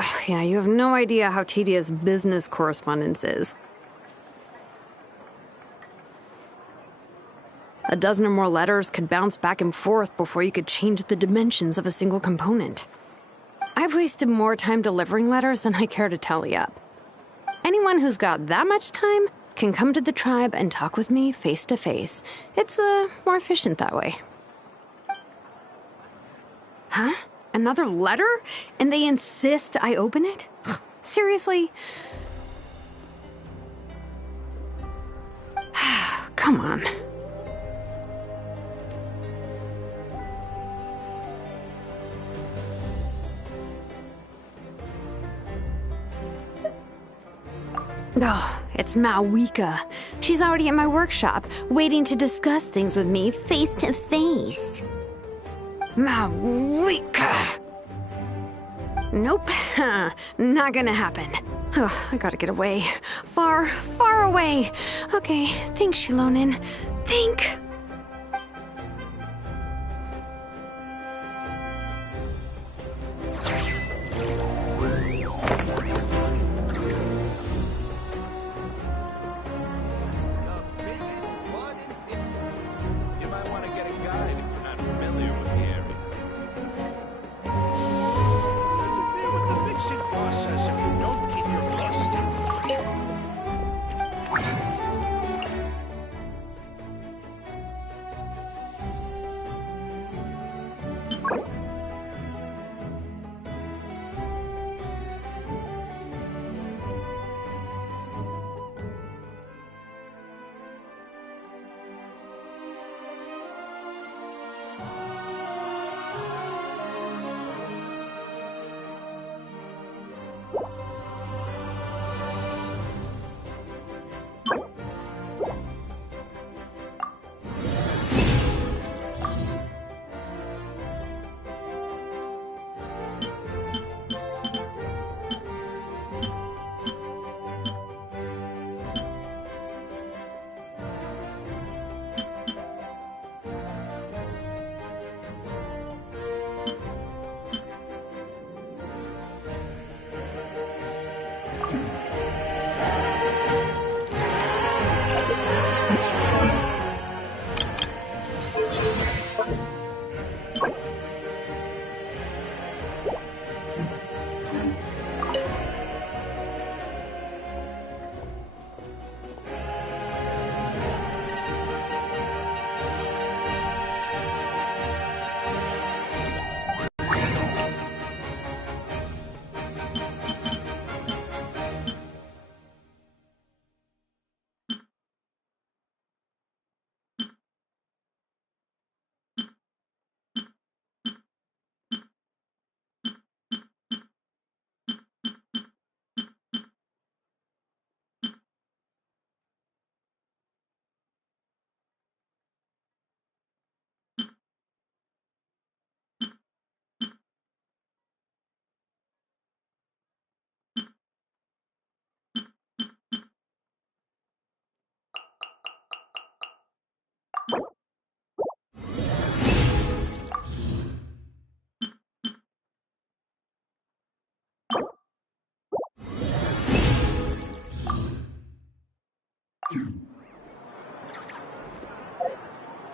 Ugh, yeah, you have no idea how tedious business correspondence is. A dozen or more letters could bounce back and forth before you could change the dimensions of a single component. I've wasted more time delivering letters than I care to tally up. Anyone who's got that much time can come to the tribe and talk with me face to face. It's more efficient that way. Huh? Another letter? And they insist I open it? Seriously? Come on. Oh, it's Malwika. She's already at my workshop, waiting to discuss things with me face to face. Malwika! Nope, not gonna happen. Oh, I gotta get away. Far, far away. Okay, thanks, Shilonin. Think.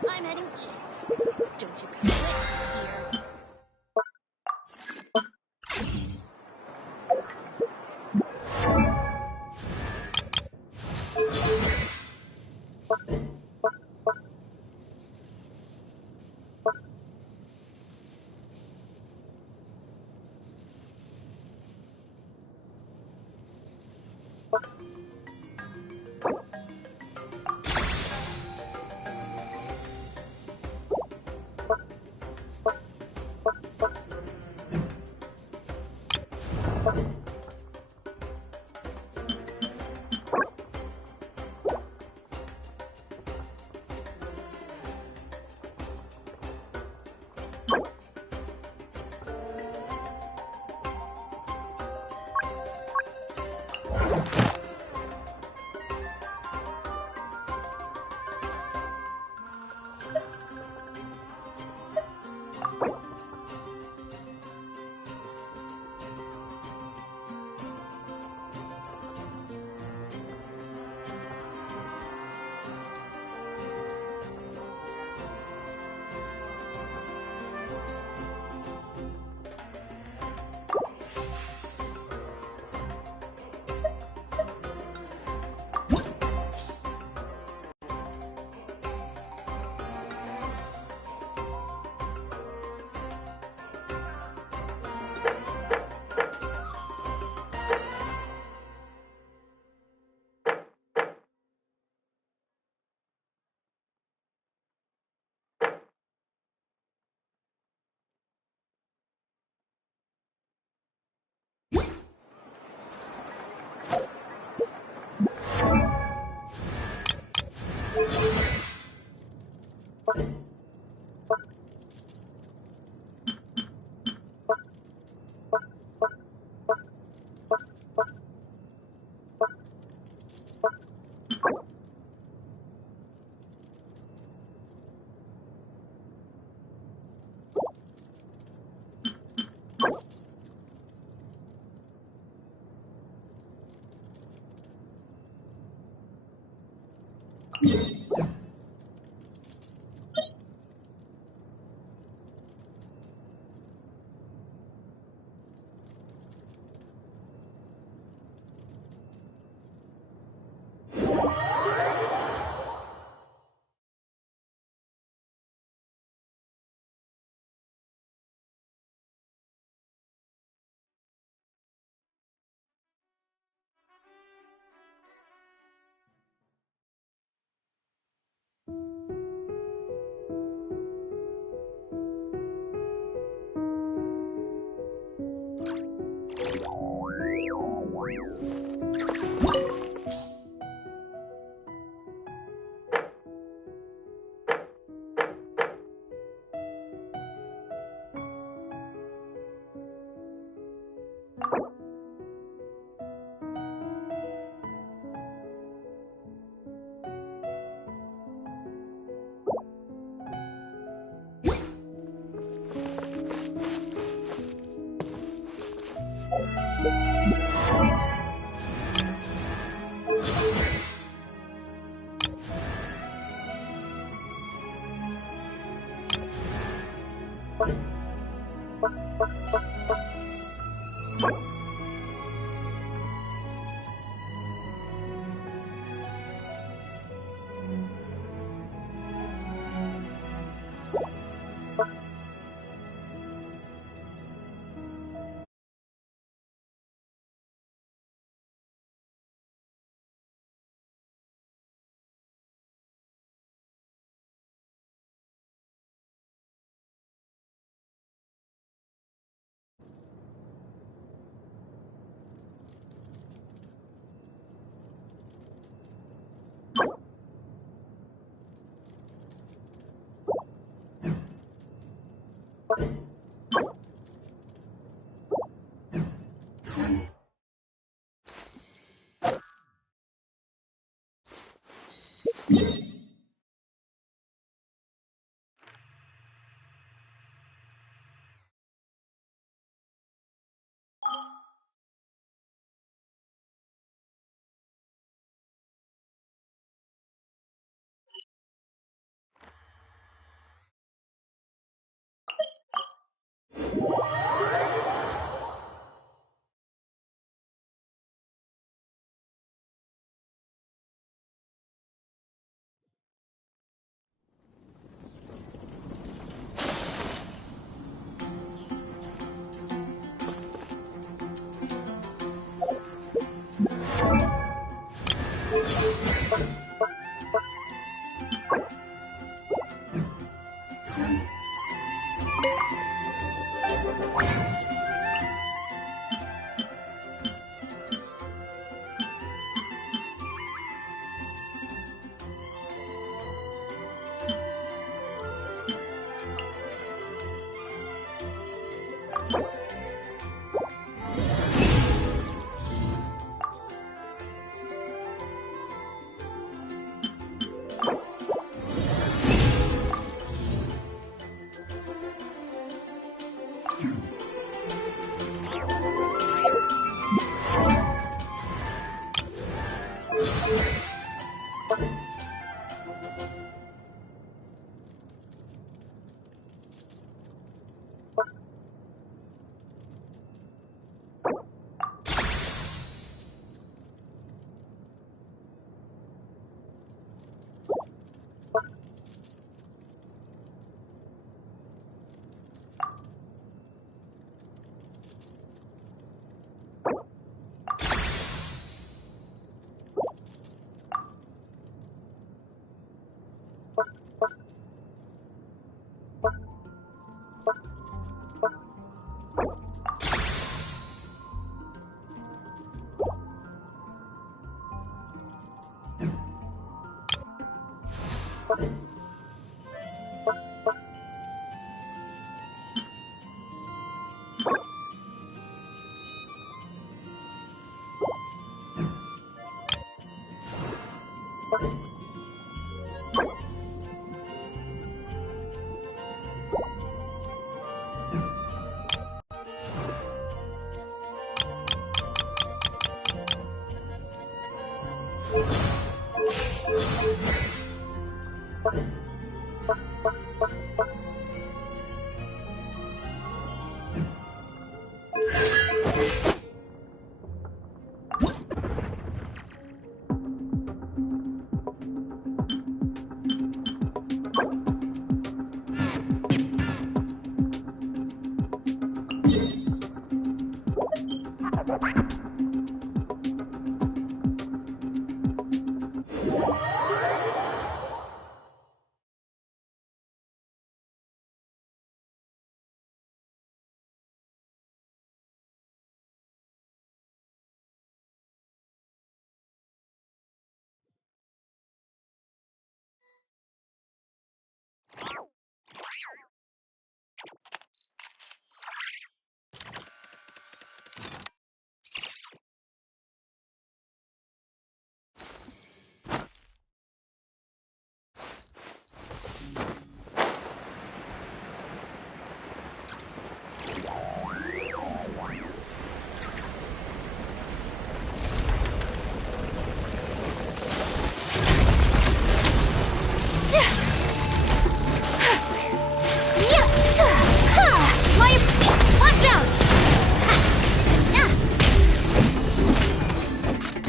I'm heading east. Don't you come here.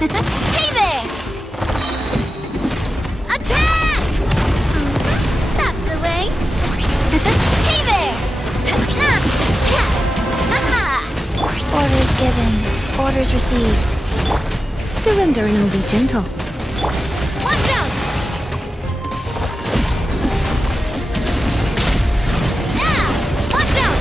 Hey there! Attack! That's the way. Hey there! Orders given. Orders received. Surrender and I'll be gentle. Watch out! Watch out!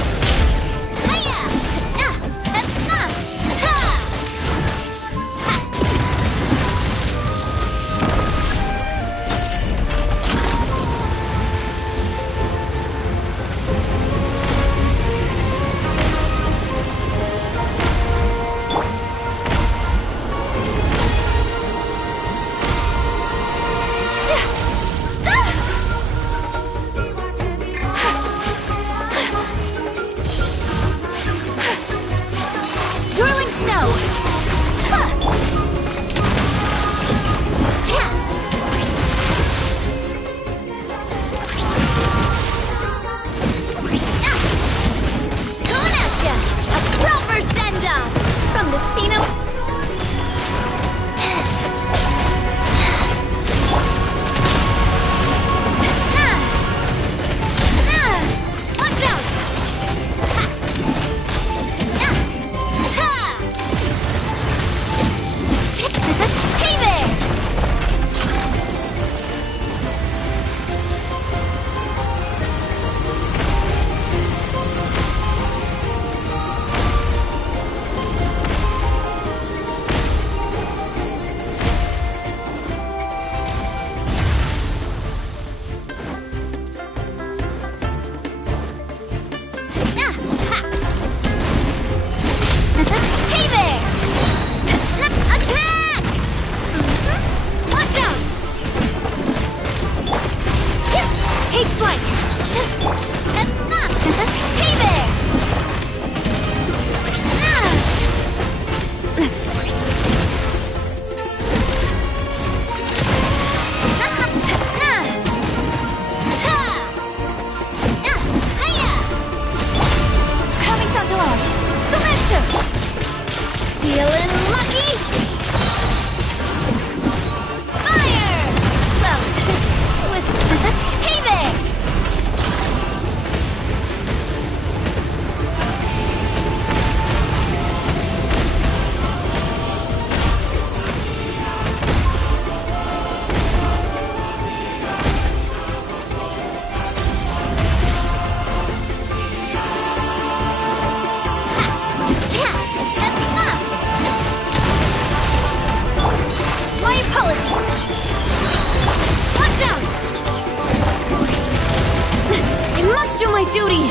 duty!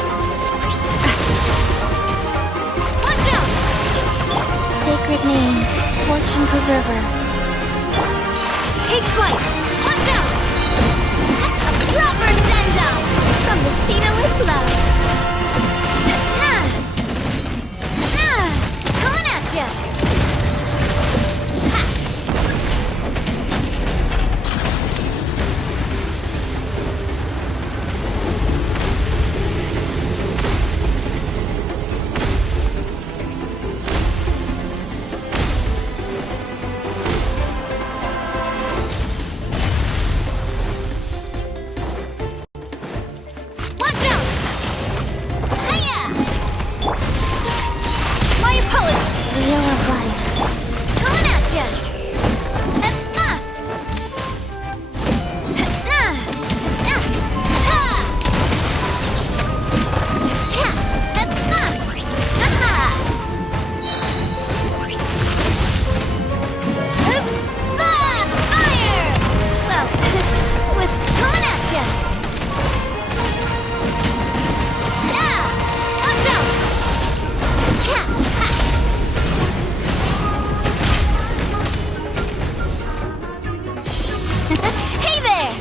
Watch out! Sacred name, fortune preserver. Take flight! Watch out! Proper send-up! From the speeder with love. Coming at ya! Watch out! wheel of life. Coming at ya! Hey there!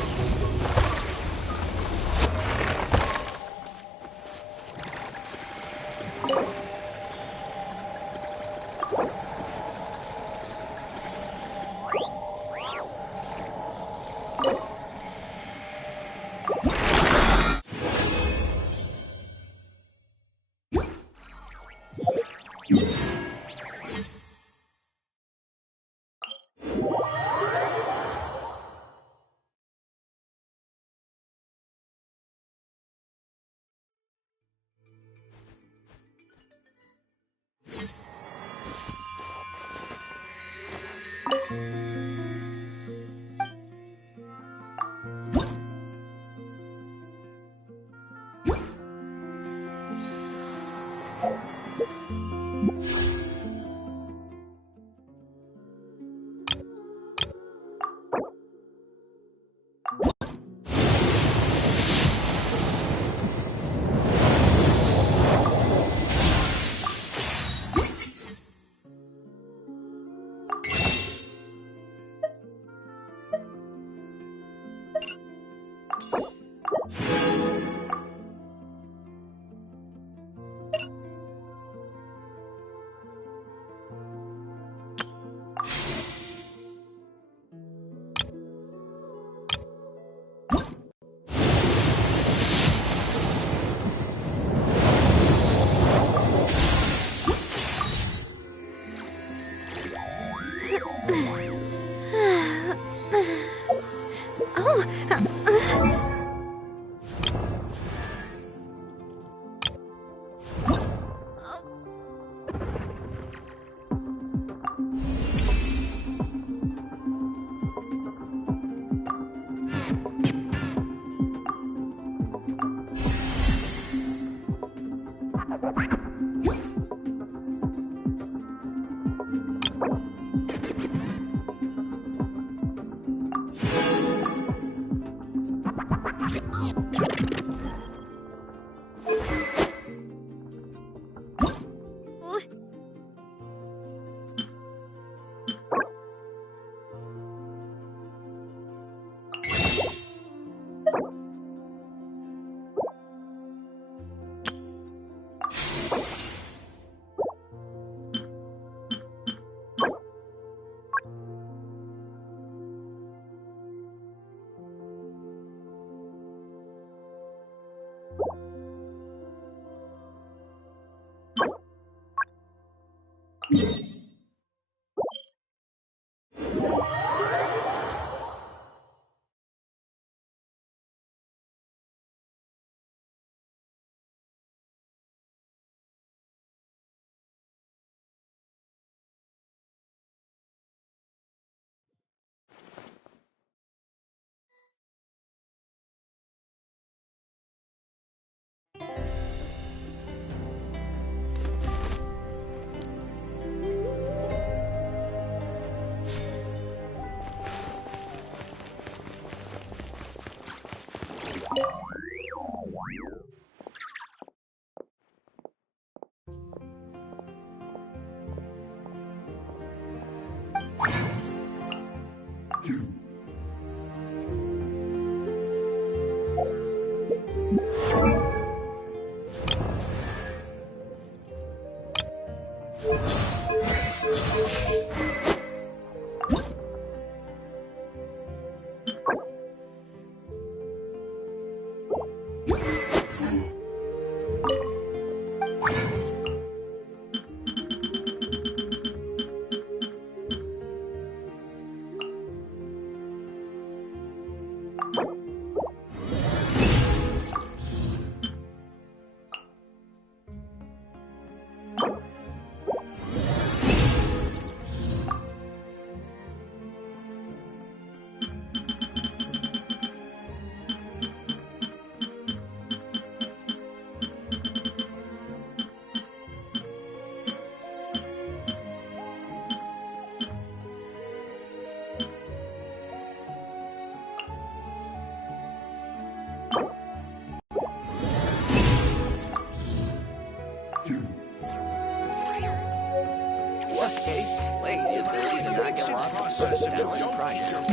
Okay, wait, the ability to not get lost in balance prices.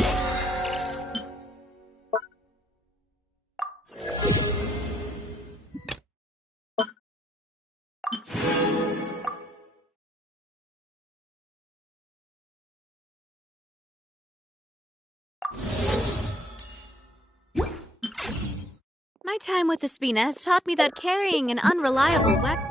My time with the Spina has taught me that carrying an unreliable weapon.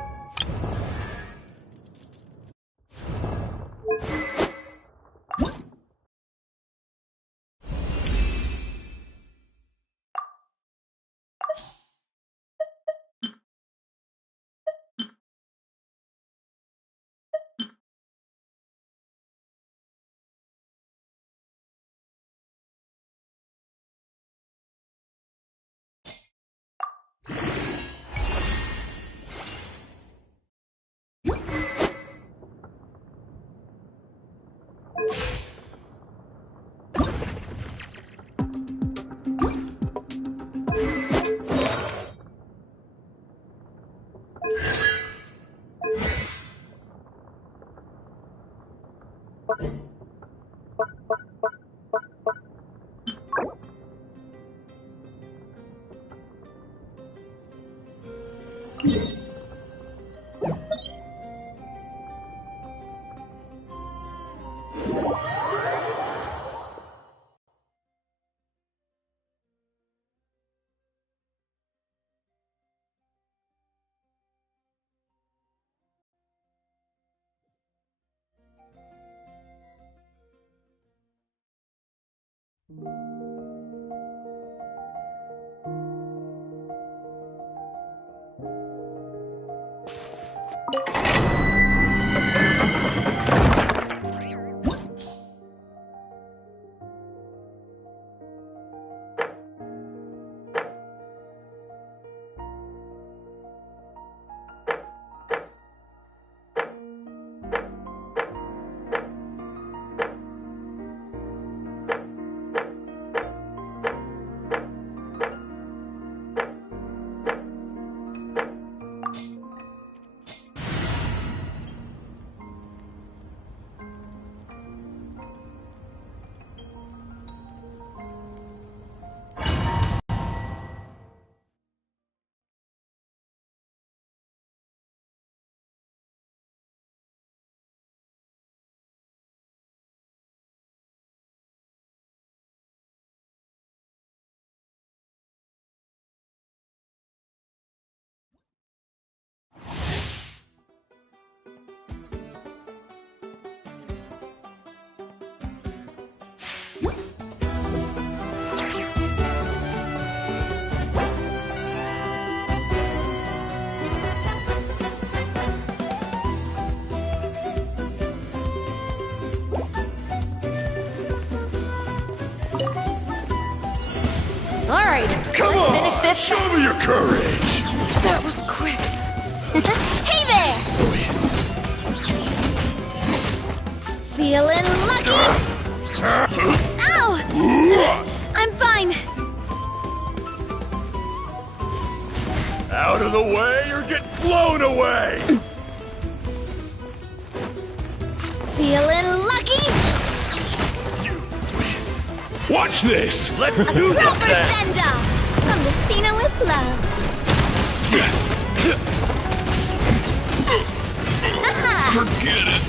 Come on! Finish this. Show me your courage! That was quick. Hey there! Feeling lucky? Ow! I'm fine. Out of the way or get blown away! Feeling lucky? Watch this! Let's do this Proper then! send-off from the Spina with love. Aha! Forget it!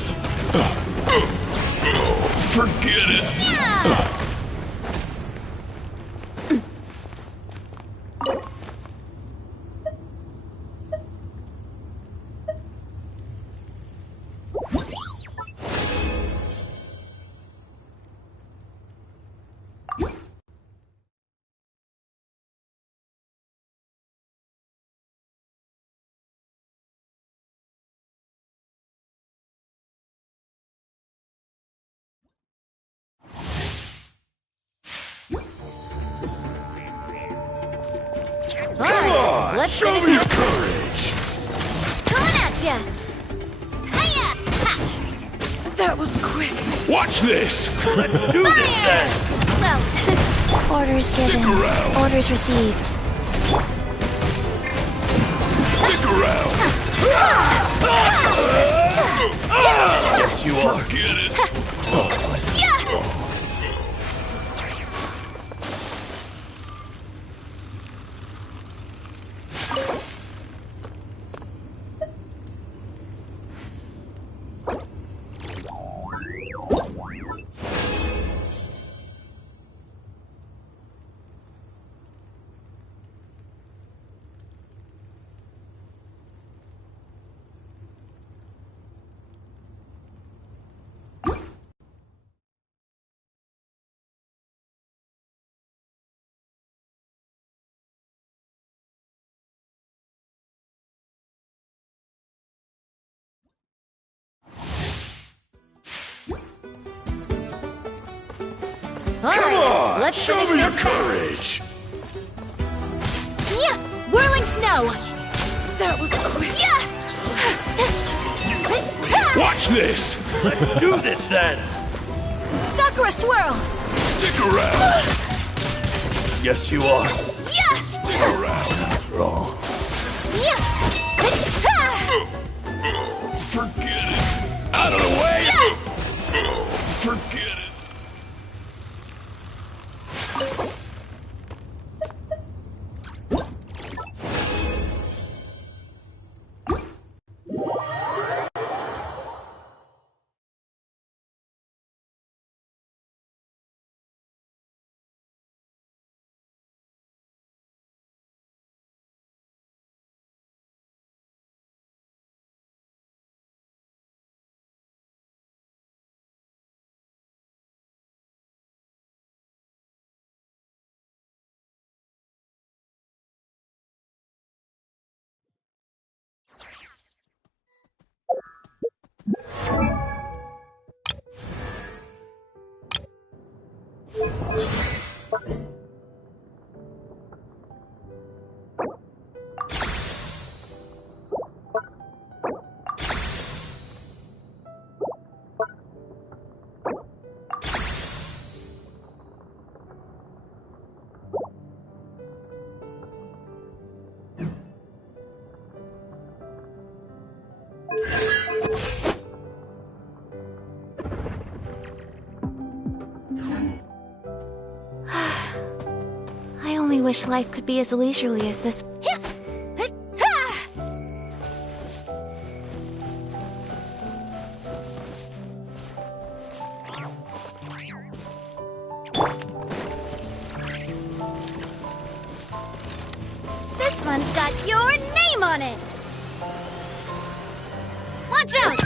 Forget it! Yeah! Come on! let's Show finish me your this. courage! Coming at ya! Hiya! Ha! That was quick. Watch this! Let's do this then! Well, Orders given. around. Orders received. Stick around! Yes, you are. Get it. Come on! let's Show finish me your this fast. courage! Yeah! Whirling snow! That was quick. Yeah! Watch this! Let's do this then. Sakura swirl! Stick around! Yes, you are. Yeah! Stick around! After all. Yeah! Forget it! Out of the way! Forget it! I only wish life could be as leisurely as this. This one's got your name on it! Watch out!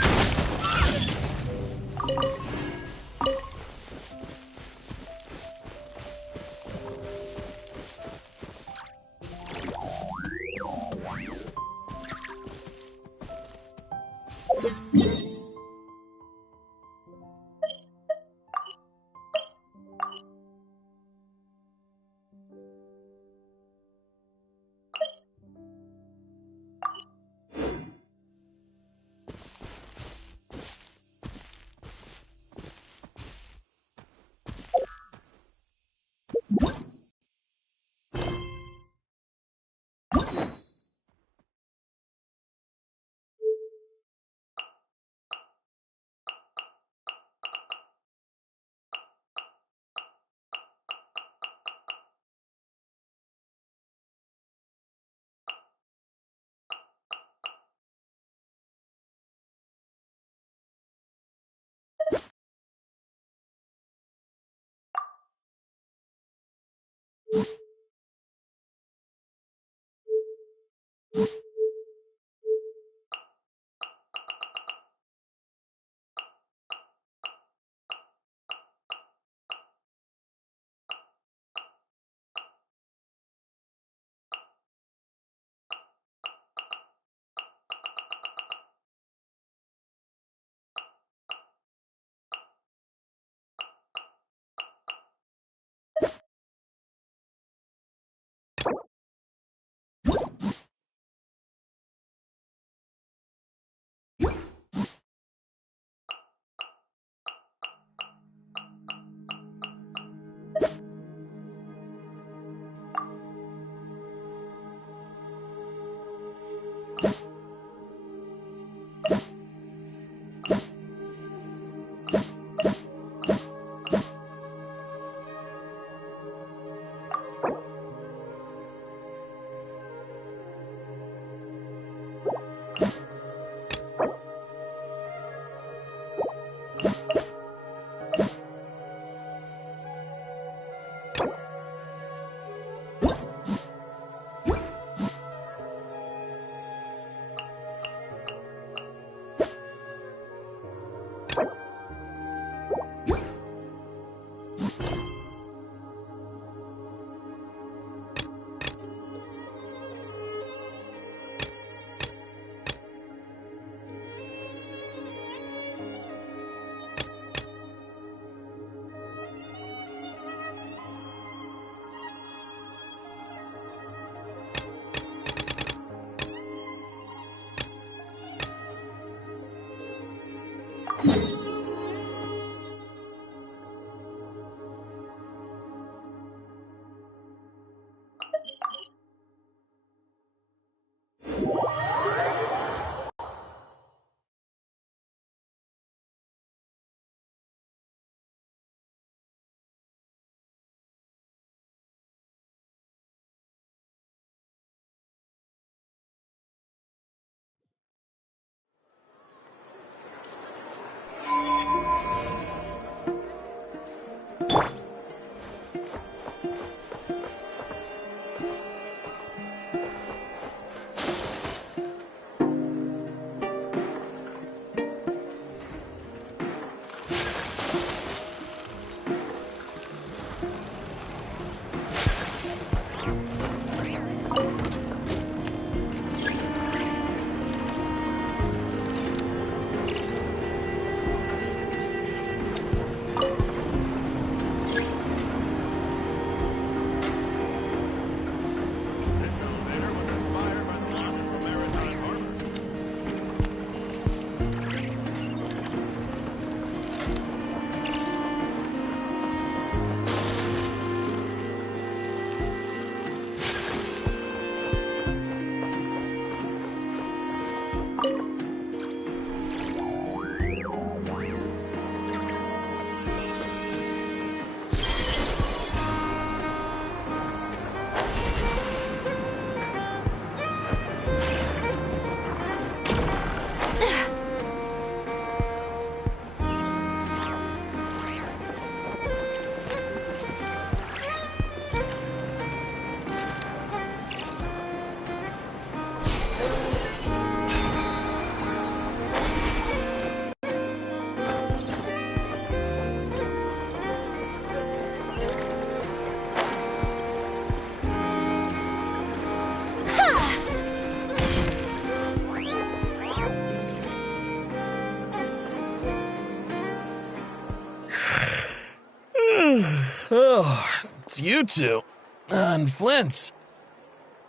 Oh, it's you two. And Flint's.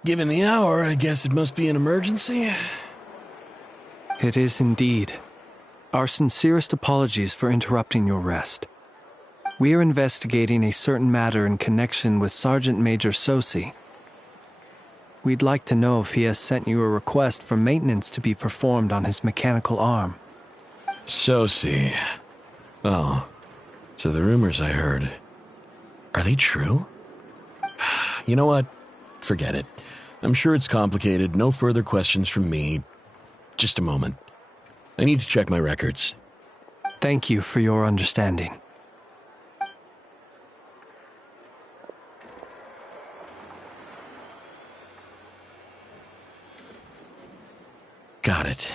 Given the hour, I guess it must be an emergency. It is indeed. Our sincerest apologies for interrupting your rest. We are investigating a certain matter in connection with Sergeant Major Sosi. We'd like to know if he has sent you a request for maintenance to be performed on his mechanical arm. Sosi. Oh, so the rumors I heard, are they true? You know what? Forget it. I'm sure it's complicated. No further questions from me. Just a moment. I need to check my records. Thank you for your understanding. Got it.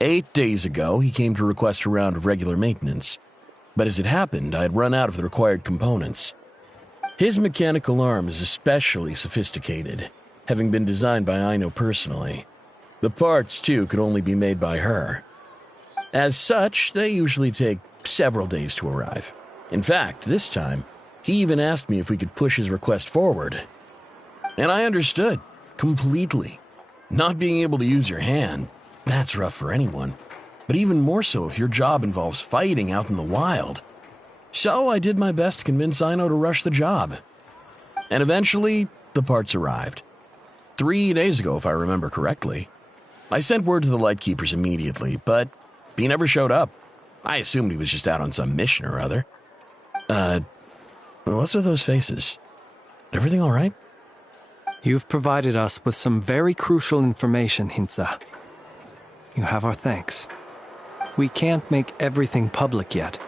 8 days ago, he came to request a round of regular maintenance. But as it happened, I had run out of the required components. His mechanical arm is especially sophisticated, having been designed by Aino personally. The parts, too, could only be made by her. As such, they usually take several days to arrive. In fact, this time, he even asked me if we could push his request forward. And I understood, completely. Not being able to use your hand, that's rough for anyone. But even more so if your job involves fighting out in the wild. So I did my best to convince Aino to rush the job. And eventually, the parts arrived. 3 days ago, if I remember correctly. I sent word to the Lightkeepers immediately, but he never showed up. I assumed he was just out on some mission or other. What's with those faces? Everything all right? You've provided us with some very crucial information, Hintsa. You have our thanks. We can't make everything public yet,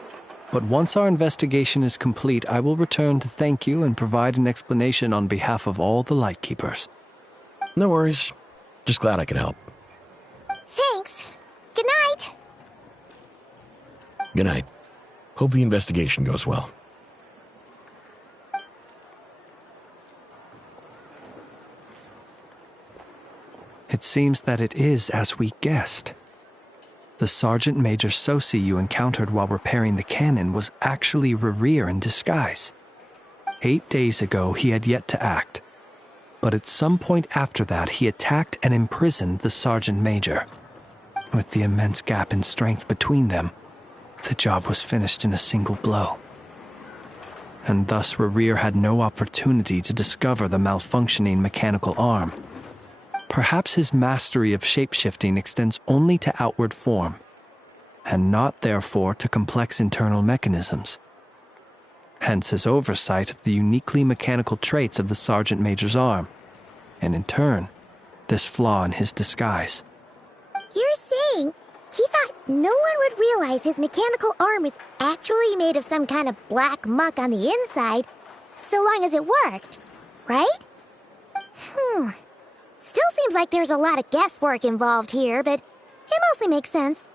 but once our investigation is complete, I will return to thank you and provide an explanation on behalf of all the Lightkeepers. No worries. Just glad I could help. Thanks. Good night. Good night. Hope the investigation goes well. It seems that it is as we guessed. The Sergeant Major Sosi you encountered while repairing the cannon was actually Rerir in disguise. 8 days ago, he had yet to act. But at some point after that, he attacked and imprisoned the Sergeant Major. With the immense gap in strength between them, the job was finished in a single blow. And thus Rerir had no opportunity to discover the malfunctioning mechanical arm. Perhaps his mastery of shapeshifting extends only to outward form, and not therefore to complex internal mechanisms. Hence his oversight of the uniquely mechanical traits of the Sergeant Major's arm, and in turn, this flaw in his disguise. You're saying he thought no one would realize his mechanical arm is actually made of some kind of black muck on the inside, so long as it worked, right? Still seems like there's a lot of guesswork involved here, but it mostly makes sense.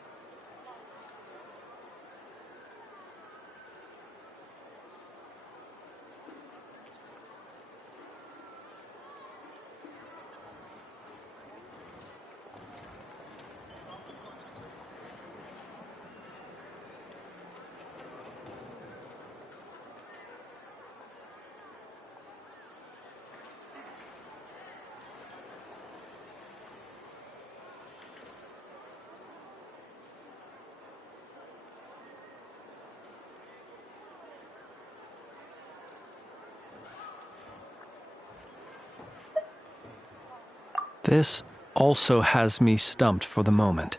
This also has me stumped for the moment.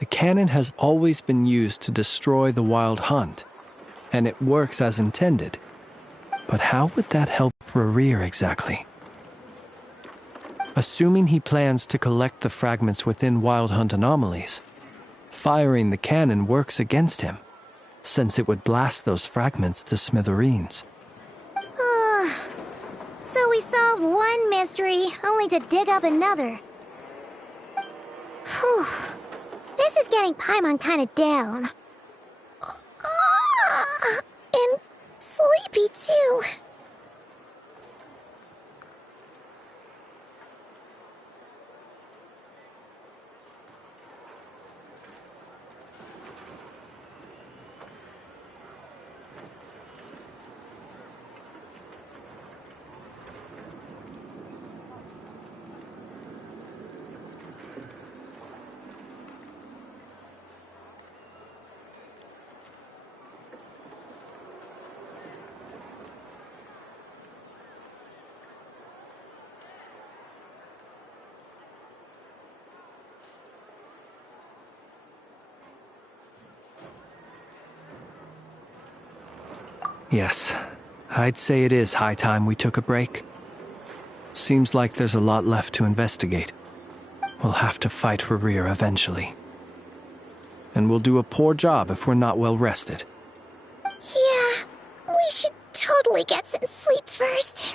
The cannon has always been used to destroy the Wild Hunt, and it works as intended. But how would that help Rerir exactly? Assuming he plans to collect the fragments within Wild Hunt anomalies, firing the cannon works against him, since it would blast those fragments to smithereens. So we solved one mystery, only to dig up another. Whew. This is getting Paimon kinda down. And sleepy too. Yes, I'd say it is high time we took a break. Seems like there's a lot left to investigate. We'll have to fight Rerir eventually. And we'll do a poor job if we're not well rested. Yeah, we should totally get some sleep first.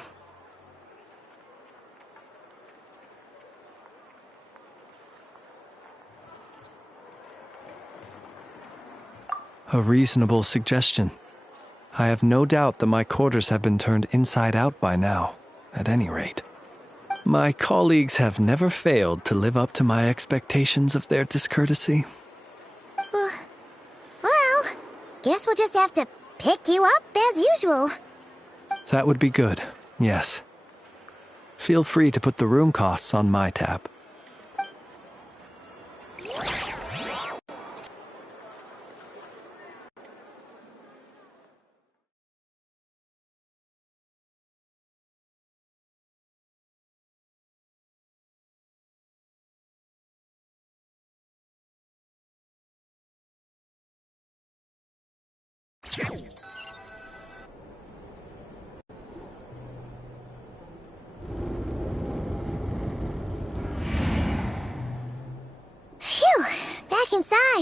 A reasonable suggestion. I have no doubt that my quarters have been turned inside out by now, at any rate. My colleagues have never failed to live up to my expectations of their discourtesy. Well, guess we'll just have to pick you up as usual. That would be good, yes. Feel free to put the room costs on my tab.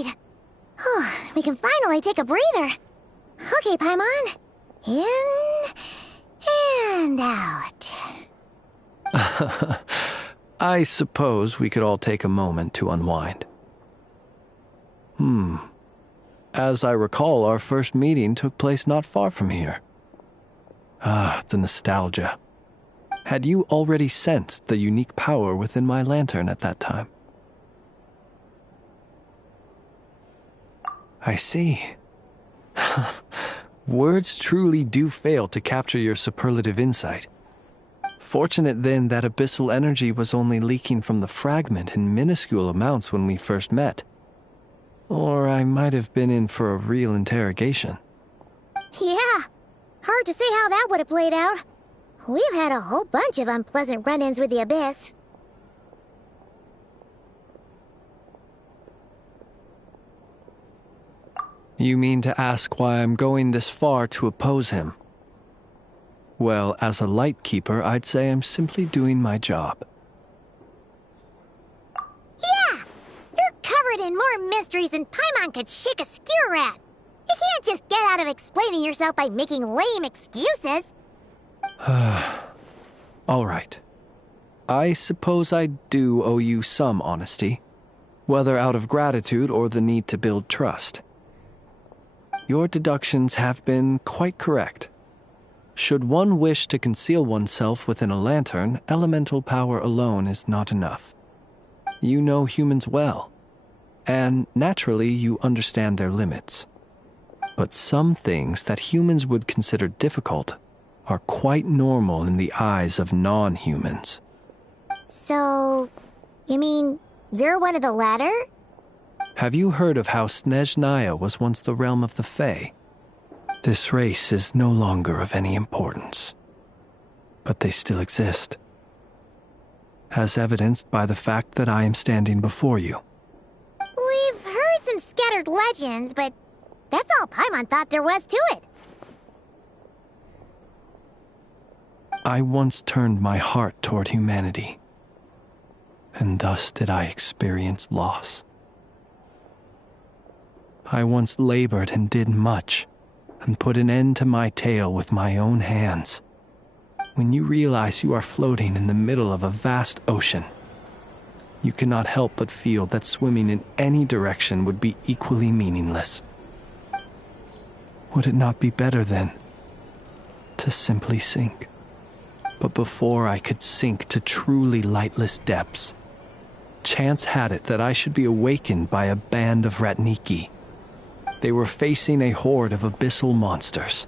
right. We can finally take a breather. Okay, Paimon. In and out. I suppose we could all take a moment to unwind. As I recall, our first meeting took place not far from here. Ah, the nostalgia. Had you already sensed the unique power within my lantern at that time? I see. Words truly do fail to capture your superlative insight. Fortunate then that abyssal energy was only leaking from the fragment in minuscule amounts when we first met. Or I might have been in for a real interrogation. Yeah, hard to say how that would have played out. We've had a whole bunch of unpleasant run-ins with the Abyss. You mean to ask why I'm going this far to oppose him? Well, as a light keeper, I'd say I'm simply doing my job. Yeah! You're covered in more mysteries than Paimon could shake a skewer at. You can't just get out of explaining yourself by making lame excuses. All right. I suppose I do owe you some honesty, whether out of gratitude or the need to build trust. Your deductions have been quite correct. Should one wish to conceal oneself within a lantern, elemental power alone is not enough. You know humans well, and naturally you understand their limits. But some things that humans would consider difficult are quite normal in the eyes of non-humans. So, you mean you're one of the latter? Have you heard of how Snezhnaya was once the realm of the Fae? This race is no longer of any importance, but they still exist, as evidenced by the fact that I am standing before you. We've heard some scattered legends, but that's all Paimon thought there was to it. I once turned my heart toward humanity, and thus did I experience loss. I once labored and did much, and put an end to my tale with my own hands. When you realize you are floating in the middle of a vast ocean, you cannot help but feel that swimming in any direction would be equally meaningless. Would it not be better, then, to simply sink? But before I could sink to truly lightless depths, chance had it that I should be awakened by a band of Ratniki. They were facing a horde of abyssal monsters,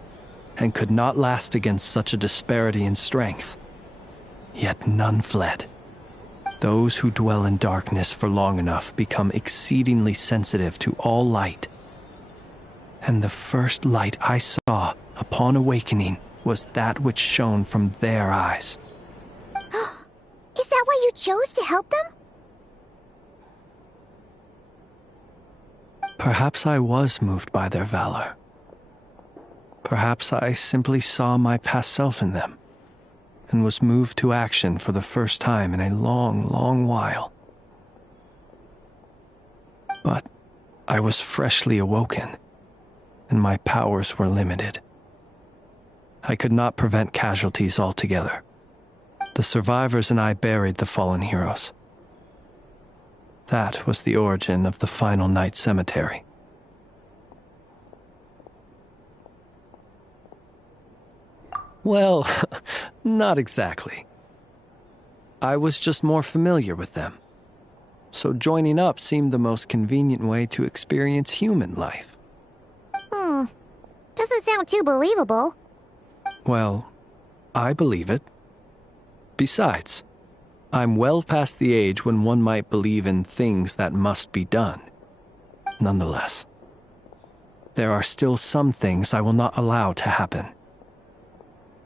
and could not last against such a disparity in strength. Yet none fled. Those who dwell in darkness for long enough become exceedingly sensitive to all light. And the first light I saw upon awakening was that which shone from their eyes. Is that why you chose to help them? Perhaps I was moved by their valor. Perhaps I simply saw my past self in them, and was moved to action for the first time in a long, long while. But I was freshly awoken, and my powers were limited. I could not prevent casualties altogether. The survivors and I buried the fallen heroes. That was the origin of the final night cemetery. Well, not exactly. I was just more familiar with them. So joining up seemed the most convenient way to experience human life. Doesn't sound too believable. Well, I believe it. Besides, I'm well past the age when one might believe in things that must be done. Nonetheless, there are still some things I will not allow to happen.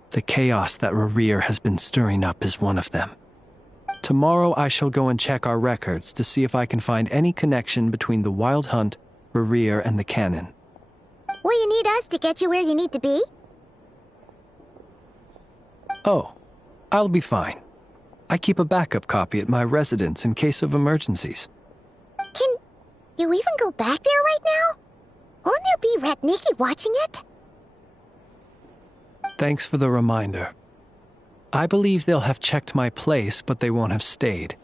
The chaos that Rerir has been stirring up is one of them. Tomorrow I shall go and check our records to see if I can find any connection between the Wild Hunt, Rerir, and the Cannon. Will you need us to get you where you need to be? Oh, I'll be fine. I keep a backup copy at my residence in case of emergencies. Can You even go back there right now? Won't there be Rat Nikki watching it? Thanks for the reminder. I believe they'll have checked my place, but they won't have stayed.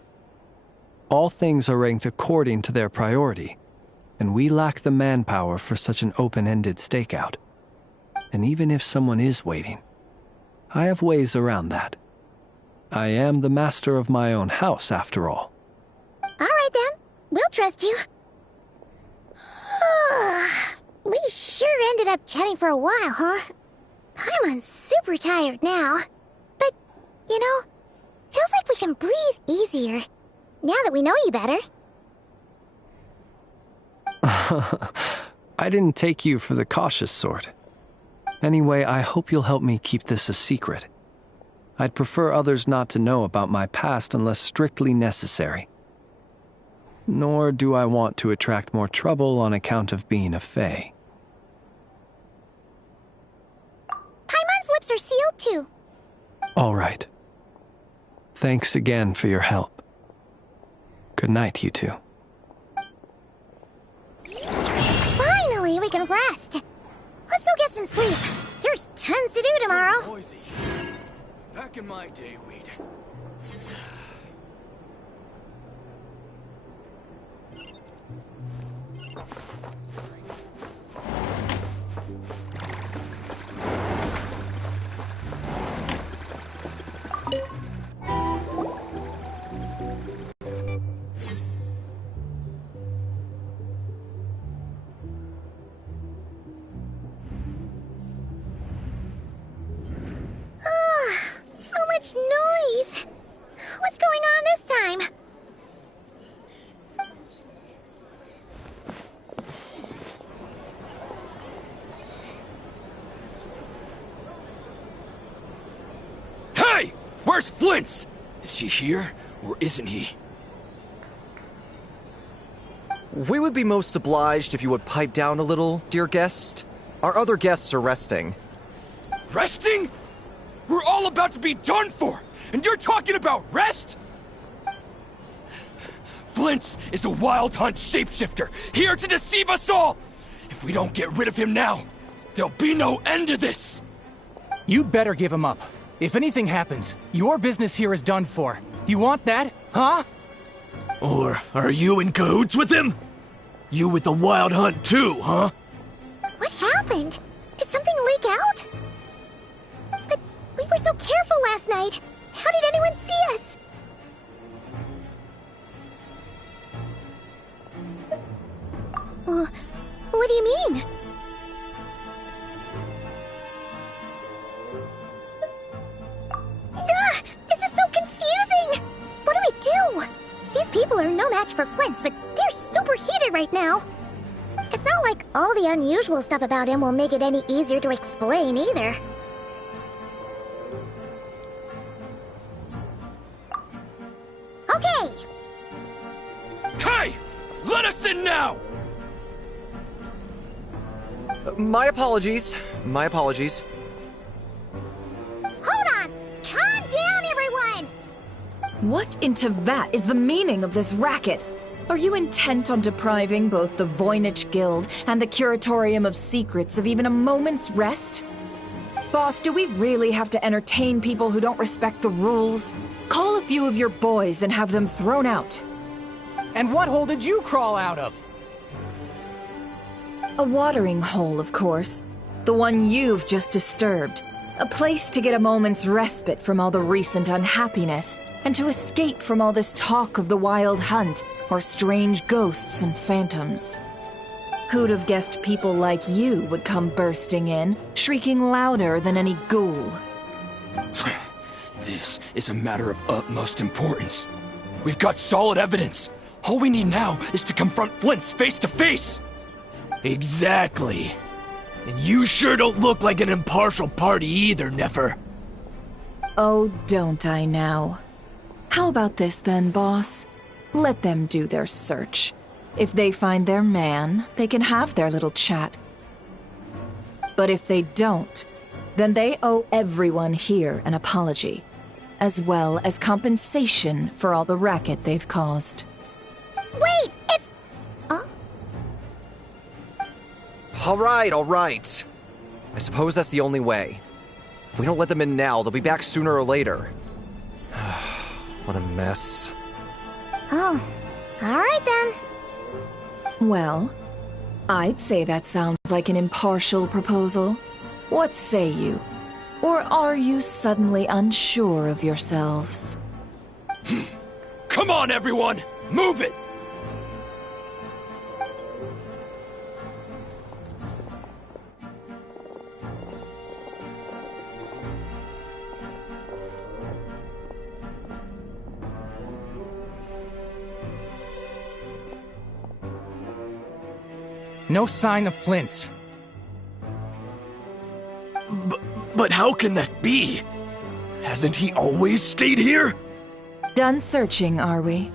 All things are ranked according to their priority, and we lack the manpower for such an open-ended stakeout. And even if someone is waiting, I have ways around that. I am the master of my own house, after all. All right then, we'll trust you. We sure ended up chatting for a while, huh? I'm super tired now. But, you know, feels like we can breathe easier, now that we know you better. I didn't take you for the cautious sort. Anyway, I hope you'll help me keep this a secret. I'd prefer others not to know about my past unless strictly necessary. Nor do I want to attract more trouble on account of being a fae. Paimon's lips are sealed too. All right. Thanks again for your help. Good night, you two. Finally, we can rest. Let's go get some sleep. There's tons to do tomorrow. Noisy. Back in my day, we'd... So much noise. What's going on this time? Hey! Where's Flint's? Is he here, or isn't he? We would be most obliged if you would pipe down a little, dear guest. Our other guests are resting. Resting? We're all about to be done for, and you're talking about rest? Flint's is a wild hunt shapeshifter, here to deceive us all! If we don't get rid of him now, there'll be no end to this! You better give him up. If anything happens, your business here is done for. You want that, huh? Or are you in cahoots with him? You with the wild hunt too, huh? What happened? Did something leak out? But we were so careful last night. How did anyone see us? What do you mean? This is so confusing! What do we do? These people are no match for Flint's, but they're super heated right now. It's not like all the unusual stuff about him will make it any easier to explain either. Okay! Hey! Let us in now! My apologies. My apologies. Hold on! Calm down, everyone! What in Tevat is the meaning of this racket? Are you intent on depriving both the Voynich Guild and the Curatorium of Secrets of even a moment's rest? Boss, do we really have to entertain people who don't respect the rules? Call a few of your boys and have them thrown out. And what hole did you crawl out of? A watering hole, of course. The one you've just disturbed. A place to get a moment's respite from all the recent unhappiness, and to escape from all this talk of the wild hunt, or strange ghosts and phantoms. Who'd have guessed people like you would come bursting in, shrieking louder than any ghoul? This is a matter of utmost importance. We've got solid evidence. All we need now is to confront Flint's face to face. Exactly. And you sure don't look like an impartial party either, Nefer. Oh, don't I now? How about this then, boss? Let them do their search. If they find their man, they can have their little chat. But if they don't, then they owe everyone here an apology, as well as compensation for all the racket they've caused. Wait, it's... Alright. I suppose that's the only way. If we don't let them in now, they'll be back sooner or later. What a mess. Oh, alright then. Well, I'd say that sounds like an impartial proposal. What say you? Or are you suddenly unsure of yourselves? Come on, everyone! Move it! No sign of Flint's. But how can that be? Hasn't he always stayed here? Done searching, are we?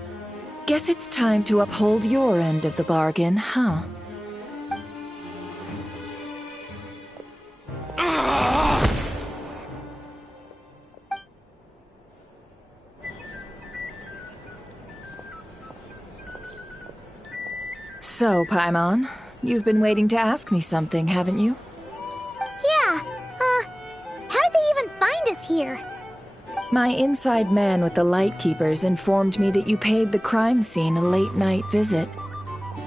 Guess it's time to uphold your end of the bargain, huh? So, Paimon, you've been waiting to ask me something, haven't you? Yeah, how did they even find us here? My inside man with the Lightkeepers informed me that you paid the crime scene a late-night visit.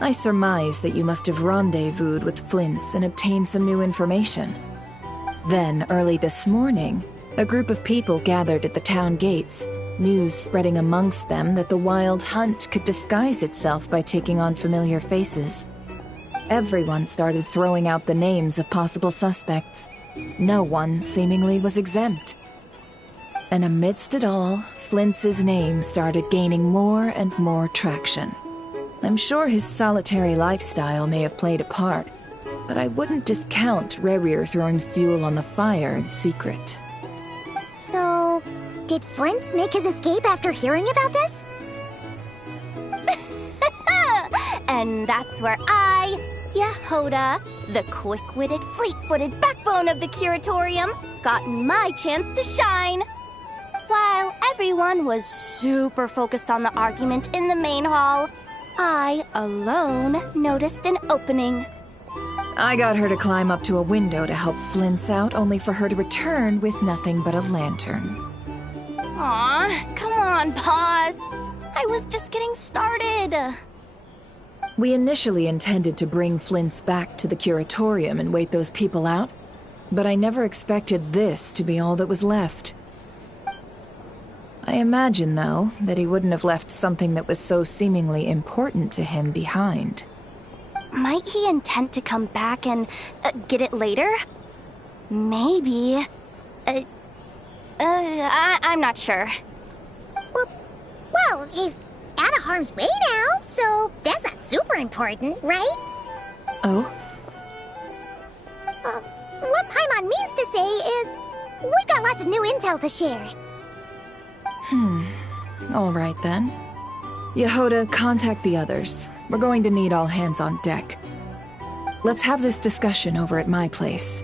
I surmise that you must have rendezvoused with Flint's and obtained some new information. Then, early this morning, a group of people gathered at the town gates, news spreading amongst them that the Wild Hunt could disguise itself by taking on familiar faces. Everyone started throwing out the names of possible suspects. No one, seemingly, was exempt. And amidst it all, Flint's name started gaining more and more traction. I'm sure his solitary lifestyle may have played a part, but I wouldn't discount Rerir throwing fuel on the fire in secret. So, did Flint's make his escape after hearing about this? And that's where I, Yehoda, the quick-witted, fleet-footed backbone of the Curatorium, got my chance to shine. While everyone was super focused on the argument in the main hall, I, alone, noticed an opening. I got her to climb up to a window to help Flint's out, only for her to return with nothing but a lantern. Aw, come on, Paz. I was just getting started. We initially intended to bring Flint's back to the Curatorium and wait those people out, but I never expected this to be all that was left. I imagine, though, that he wouldn't have left something that was so seemingly important to him behind. Might he intend to come back and get it later? Maybe. I'm not sure. Well, he's out of harm's way now, so that's not super important, right? Oh? What Paimon means to say is, we've got lots of new intel to share. All right then. Yehoda, contact the others. We're going to need all hands on deck. Let's have this discussion over at my place.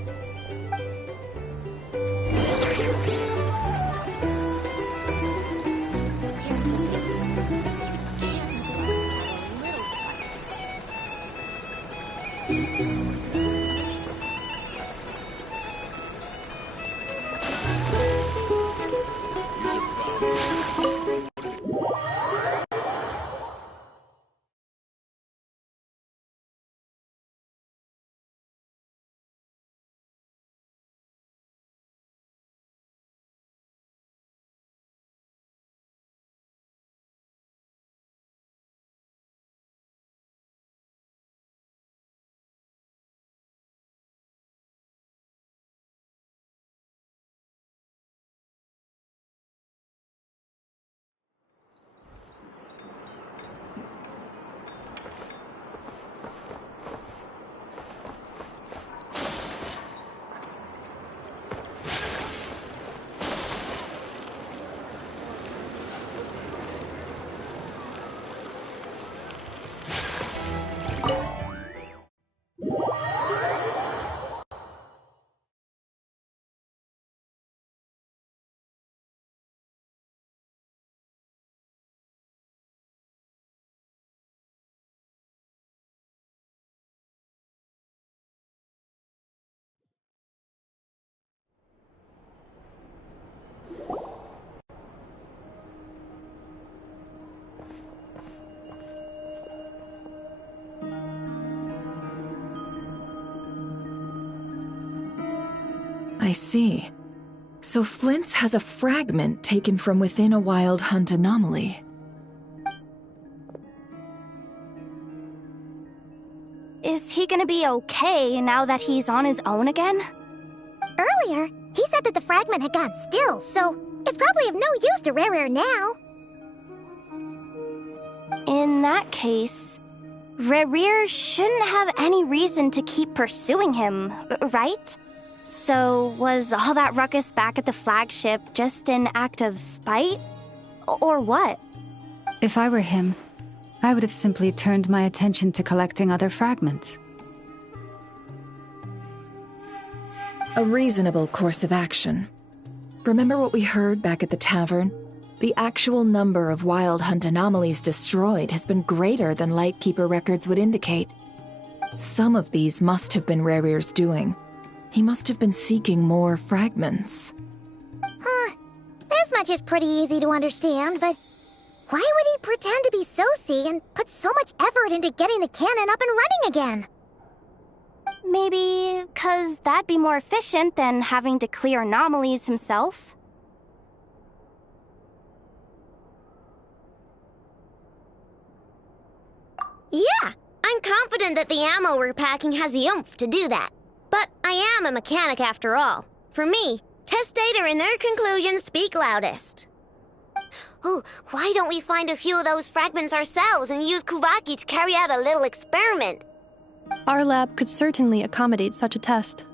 I see. So Flint's has a fragment taken from within a wild hunt anomaly. Is he gonna be okay now that he's on his own again? Earlier, he said that the fragment had gone still, so it's probably of no use to Rare now. In that case, Rare shouldn't have any reason to keep pursuing him, right? So was all that ruckus back at the flagship just an act of spite? Or what? If I were him, I would have simply turned my attention to collecting other fragments. A reasonable course of action. Remember what we heard back at the tavern? The actual number of wild hunt anomalies destroyed has been greater than Lightkeeper records would indicate. Some of these must have been Rare's doing. He must have been seeking more fragments. This much is pretty easy to understand, but why would he pretend to be Soci and put so much effort into getting the cannon up and running again? Maybe 'cause that'd be more efficient than having to clear anomalies himself. Yeah, I'm confident that the ammo we're packing has the oomph to do that. But I am a mechanic after all. For me, test data and their conclusions speak loudest. Oh, why don't we find a few of those fragments ourselves and use Kuvaki to carry out a little experiment? Our lab could certainly accommodate such a test.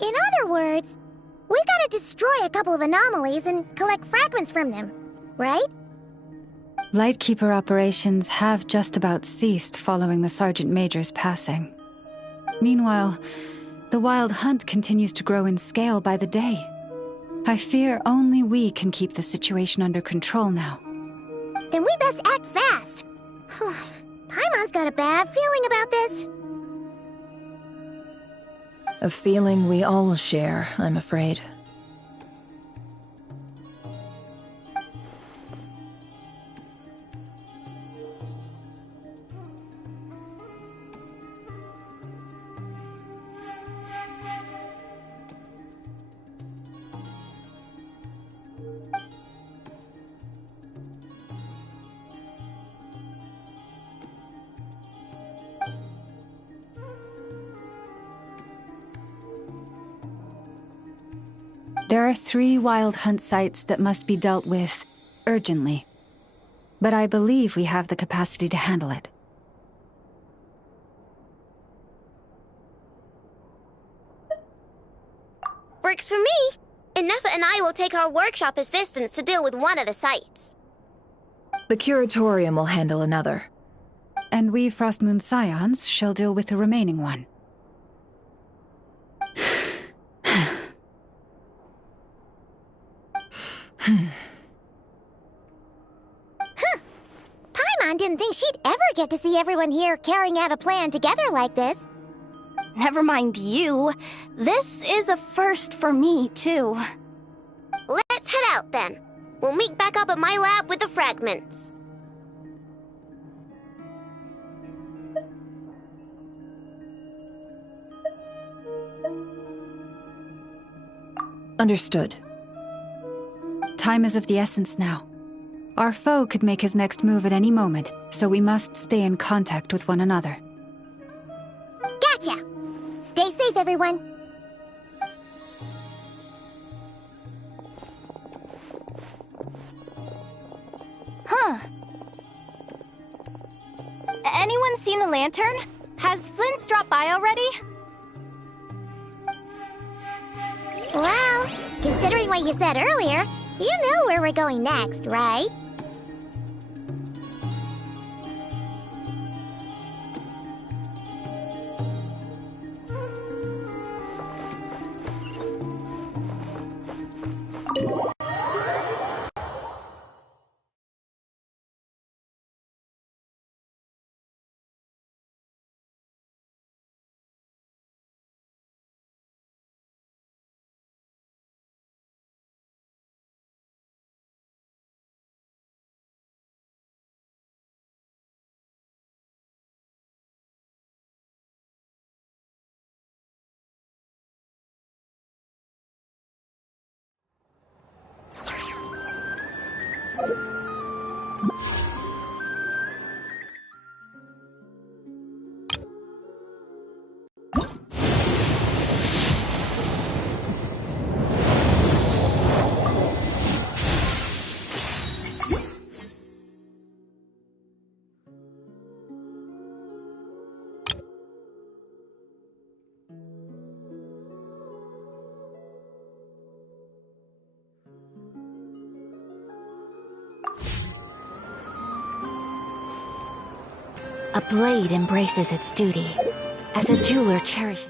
In other words, we gotta destroy a couple of anomalies and collect fragments from them, right? Lightkeeper operations have just about ceased following the Sergeant Major's passing. Meanwhile, the wild hunt continues to grow in scale by the day. I fear only we can keep the situation under control now. Then we best act fast. Paimon's got a bad feeling about this. A feeling we all share, I'm afraid. There are 3 wild hunt sites that must be dealt with urgently. But I believe we have the capacity to handle it. Works for me. Enough and I will take our workshop assistants to deal with one of the sites. The curatorium will handle another. And we Frostmoon Scions shall deal with the remaining one. Paimon didn't think she'd ever get to see everyone here carrying out a plan together like this. Never mind you. This is a first for me, too. Let's head out then. We'll meet back up at my lab with the fragments. Understood. Time is of the essence now. Our foe could make his next move at any moment, so we must stay in contact with one another. Gotcha! Stay safe, everyone. Huh. Anyone seen the lantern? Has Flint's dropped by already? Well, considering what you said earlier, you know where we're going next, right? A blade embraces its duty, as a jeweler cherishes.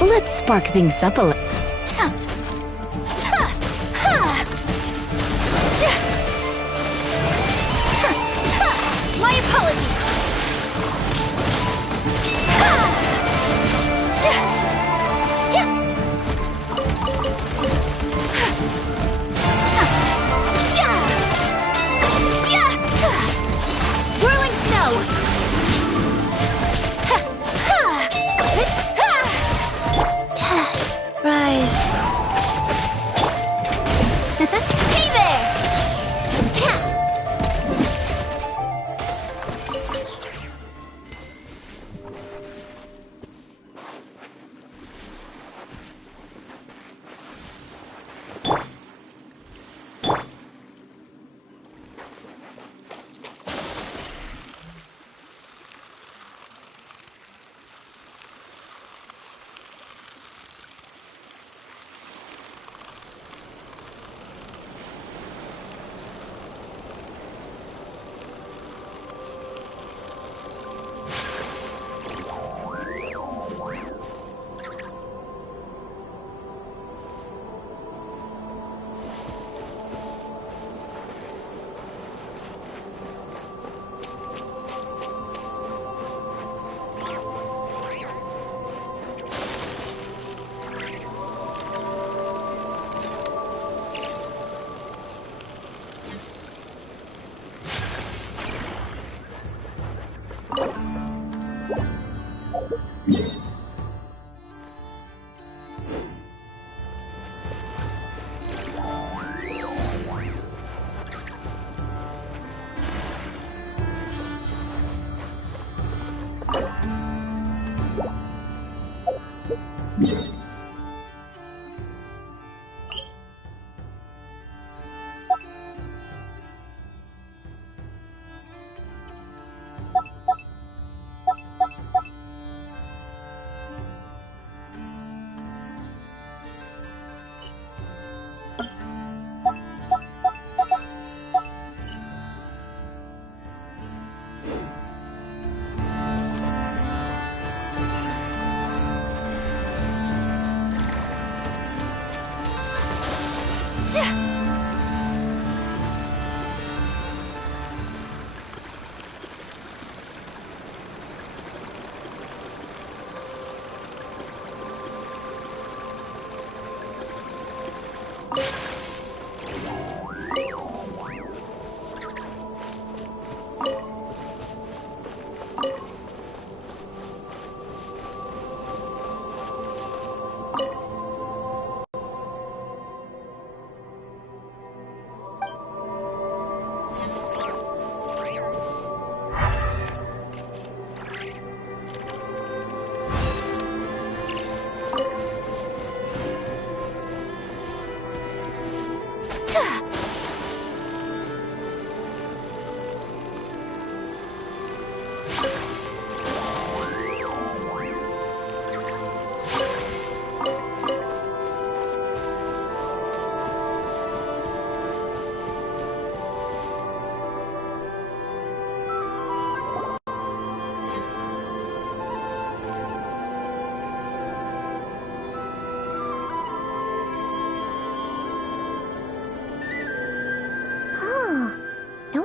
Let's spark things up a little. My apologies. Whirling snow. Rise. Hey there!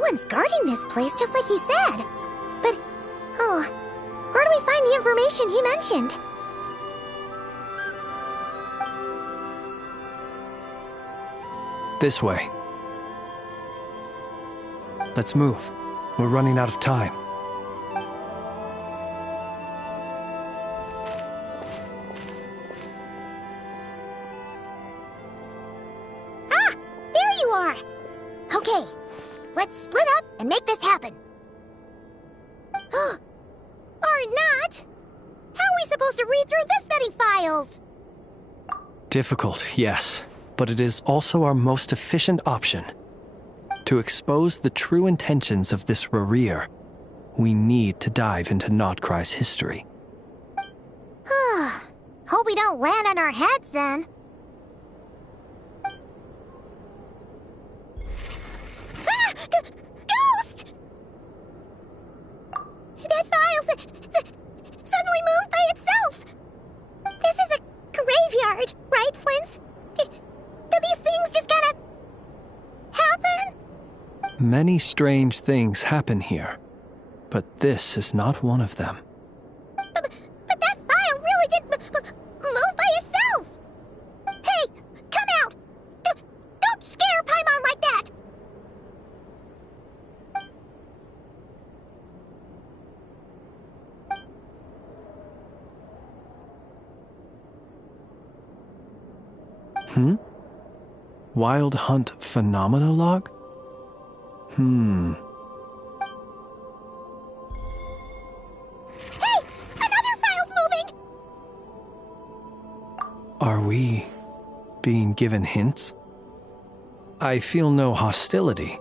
someone's guarding this place just like he said. But, where do we find the information he mentioned? This way. Let's move. We're running out of time. Ah! There you are! Okay, let's split up and make this happen. Or not! How are we supposed to read through this many files? Difficult, yes, but it is also our most efficient option. To expose the true intentions of this Rereer, we need to dive into Notcry's history. Hope we don't land on our heads then. Ah! Ghost! That file suddenly moved by itself! This is a graveyard, right, Flint? Do these things just kind of happen? Many strange things happen here, but this is not one of them. But that file really did move by itself! Hey, come out! Don't scare Paimon like that! Wild Hunt Phenomenologue? Hey! Another file's moving! Are we being given hints? I feel no hostility.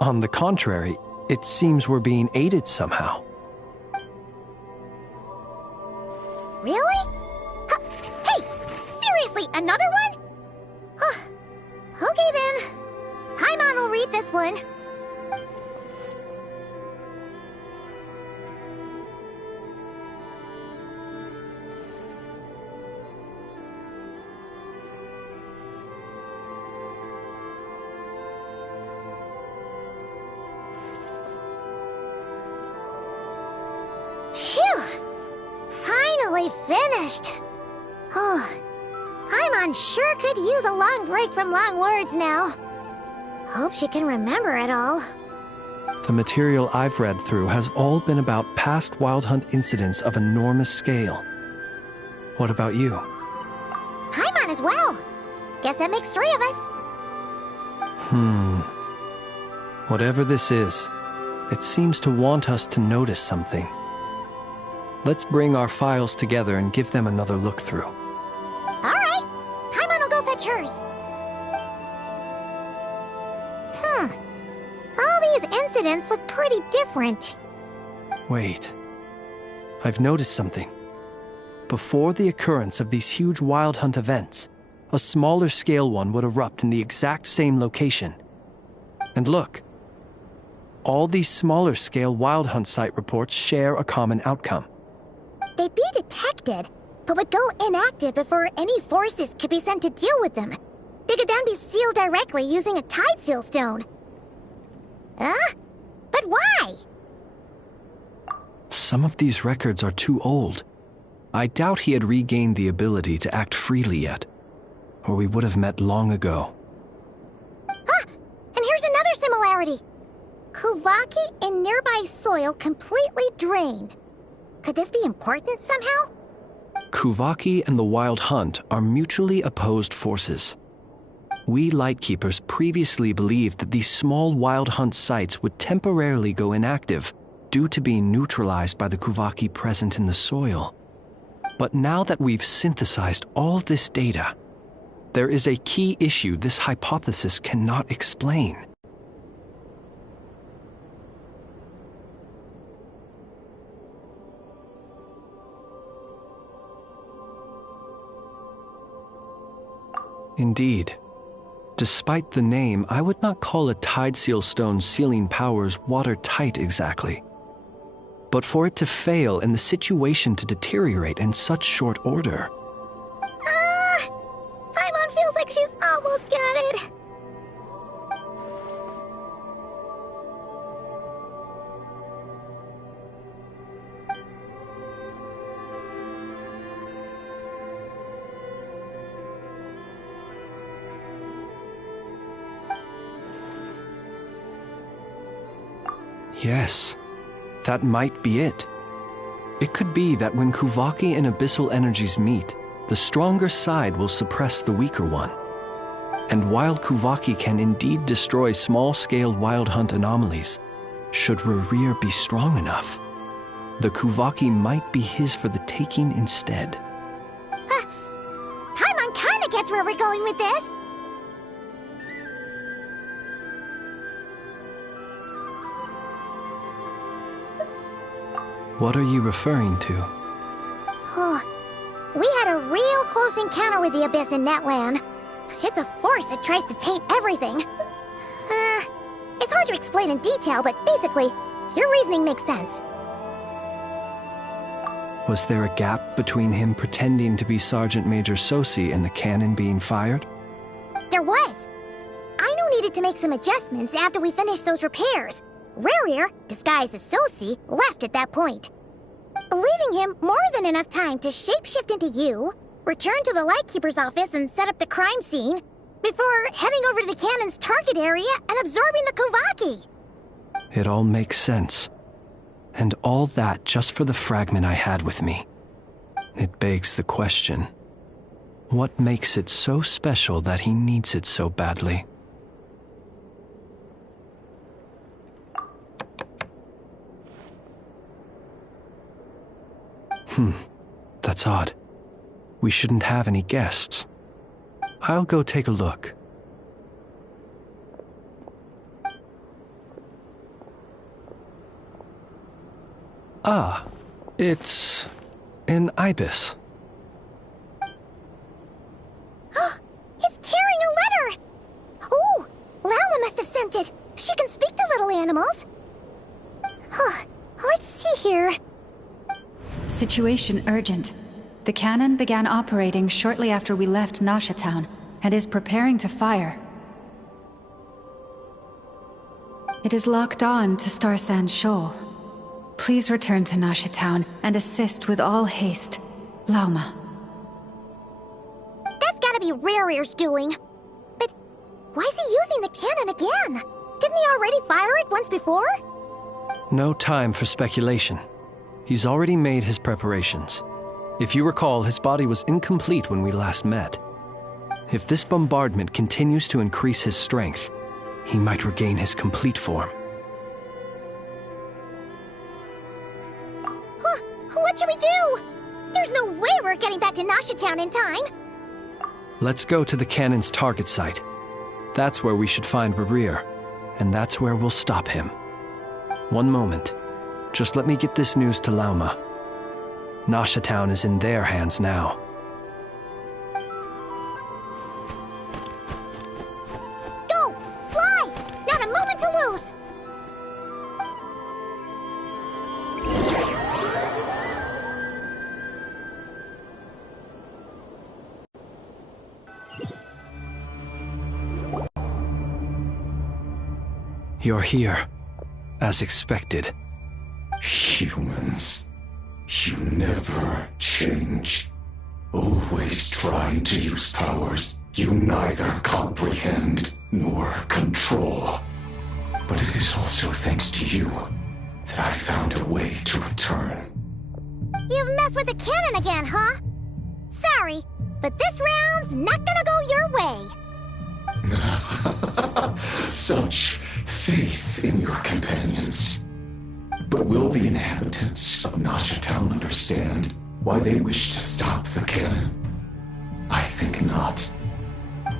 On the contrary, it seems we're being aided somehow. Really? Hey! Seriously, another one? Okay then. Paimon will read this one. Phew! Finally finished. Paimon sure could use a long break from long words now. Hope she can remember it all. The material I've read through has all been about past Wild Hunt incidents of enormous scale. What about you? Paimon as well. Guess that makes 3 of us. Whatever this is, it seems to want us to notice something. Let's bring our files together and give them another look through. All right. Paimon will go fetch hers. All these incidents look pretty different. Wait. I've noticed something. Before the occurrence of these huge Wild Hunt events, a smaller scale one would erupt in the exact same location. And look. All these smaller scale Wild Hunt site reports share a common outcome. They'd be detected, but would go inactive before any forces could be sent to deal with them. They could then be sealed directly using a tide seal stone. But why? Some of these records are too old. I doubt he had regained the ability to act freely yet, or we would have met long ago. And here's another similarity. Kuvaki in nearby soil completely drained. Could this be important somehow? Kuvaki and the Wild Hunt are mutually opposed forces. We Lightkeepers previously believed that these small Wild Hunt sites would temporarily go inactive due to being neutralized by the Kuvaki present in the soil. But now that we've synthesized all this data, there is a key issue this hypothesis cannot explain. Indeed. Despite the name, I would not call a tide seal stone's sealing powers watertight exactly. But for it to fail and the situation to deteriorate in such short order. Paimon feels like she's almost got it. Yes, that might be it. It could be that when Kuvaki and abyssal energies meet, the stronger side will suppress the weaker one. And while Kuvaki can indeed destroy small-scale wild hunt anomalies, should Rerir be strong enough, the Kuvaki might be his for the taking instead. Paimon kinda gets where we're going with this. What are you referring to? We had a real close encounter with the Abyss in Netland. It's a force that tries to taint everything. It's hard to explain in detail, but basically, your reasoning makes sense. Was there a gap between him pretending to be Sergeant Major Sosi and the cannon being fired? There was. Aino needed to make some adjustments after we finished those repairs. Rerir, disguised as Sosi, left at that point, leaving him more than enough time to shapeshift into you, return to the Lightkeeper's office and set up the crime scene, before heading over to the cannon's target area and absorbing the Kuvaki. It all makes sense. And all that just for the fragment I had with me. It begs the question, what makes it so special that he needs it so badly? That's odd. We shouldn't have any guests. I'll go take a look. Ah, it's an ibis. It's carrying a letter! Oh, Lala must have sent it. She can speak to little animals. Let's see here. Situation urgent. The cannon began operating shortly after we left Nasha Town and is preparing to fire. It is locked on to Star Sand Shoal. Please return to Nasha Town and assist with all haste. Lauma. That's gotta be Rerir's doing. But why is he using the cannon again? Didn't he already fire it once before? No time for speculation. He's already made his preparations. If you recall, his body was incomplete when we last met. If this bombardment continues to increase his strength, he might regain his complete form. What should we do? There's no way we're getting back to Nasha Town in time. Let's go to the cannon's target site. That's where we should find Rerir, and that's where we'll stop him. One moment. Just let me get this news to Lauma. Nasha Town is in their hands now. Go! Fly! Not a moment to lose! You're here, as expected. Humans, you never change. Always trying to use powers you neither comprehend nor control. But it is also thanks to you that I found a way to return. You've messed with the cannon again, huh? Sorry, but this round's not gonna go your way. Such faith in your companions. But will the inhabitants of Nasha Town understand why they wish to stop the cannon? I think not.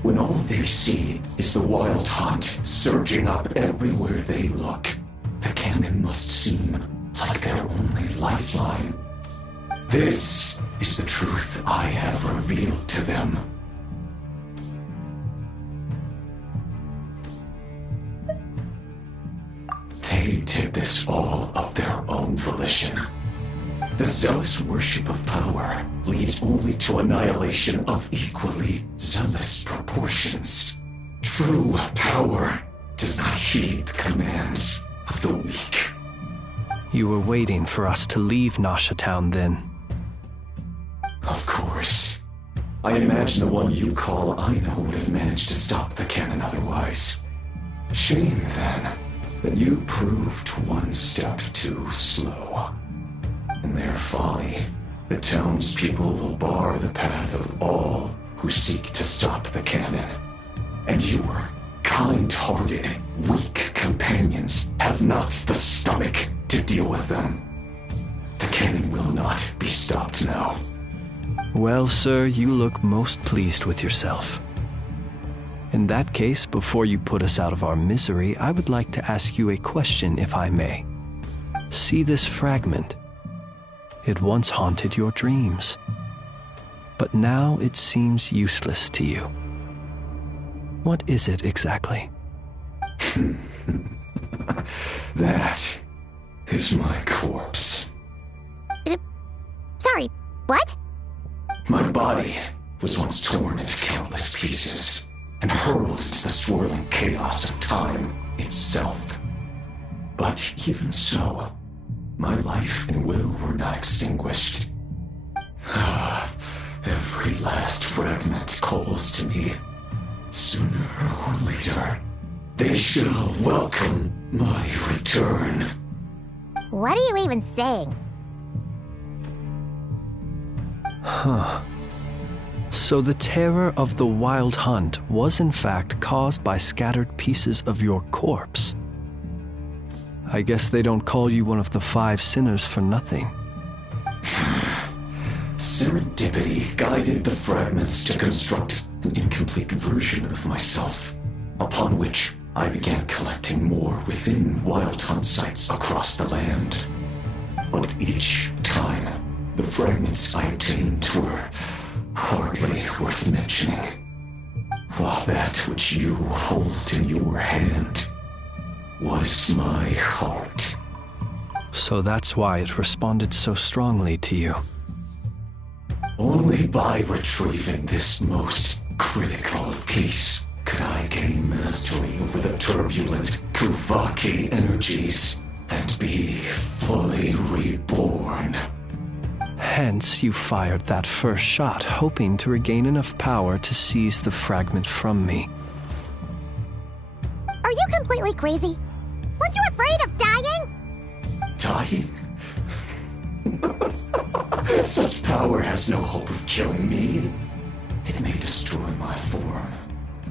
When all they see is the wild hunt surging up everywhere they look, the cannon must seem like their only lifeline. This is the truth I have revealed to them. They did this all of their own volition. The zealous worship of power leads only to annihilation of equally zealous proportions. True power does not heed the commands of the weak. You were waiting for us to leave Nasha Town then? Of course. I imagine the one you call Aino would have managed to stop the cannon otherwise. Shame, then, that you proved one step too slow. In their folly, the townspeople will bar the path of all who seek to stop the cannon. And your kind-hearted, weak companions have not the stomach to deal with them. The cannon will not be stopped now. Well, sir, you look most pleased with yourself. In that case, before you put us out of our misery, I would like to ask you a question, if I may. See this fragment? It once haunted your dreams, but now it seems useless to you. What is it exactly? That is my corpse. Sorry, what? My body was once torn into countless pieces and hurled into the swirling chaos of time itself. But even so, my life and will were not extinguished. Every last fragment calls to me. Sooner or later, they shall welcome my return. What are you even saying? Huh. So the terror of the wild hunt was in fact caused by scattered pieces of your corpse. I guess they don't call you one of the 5 sinners for nothing. Serendipity guided the fragments to construct an incomplete version of myself, upon which I began collecting more within wild hunt sites across the land. But each time, the fragments I obtained were hardly worth mentioning, while that which you hold in your hand was my heart. So that's why it responded so strongly to you. Only by retrieving this most critical piece could I gain mastery over the turbulent Kuvaki energies and be fully reborn. Hence, you fired that first shot, hoping to regain enough power to seize the fragment from me. Are you completely crazy? Weren't you afraid of dying? Dying? Such power has no hope of killing me. It may destroy my form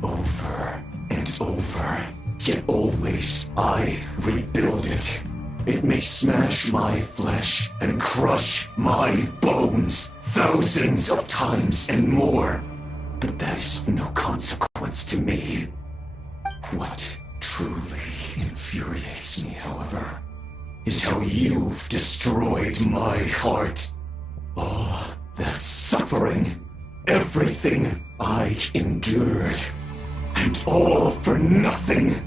over and over, yet always I rebuild it. It may smash my flesh and crush my bones thousands of times and more, but that is of no consequence to me. What truly infuriates me, however, is how you've destroyed my heart. All that suffering, everything I endured, and all for nothing.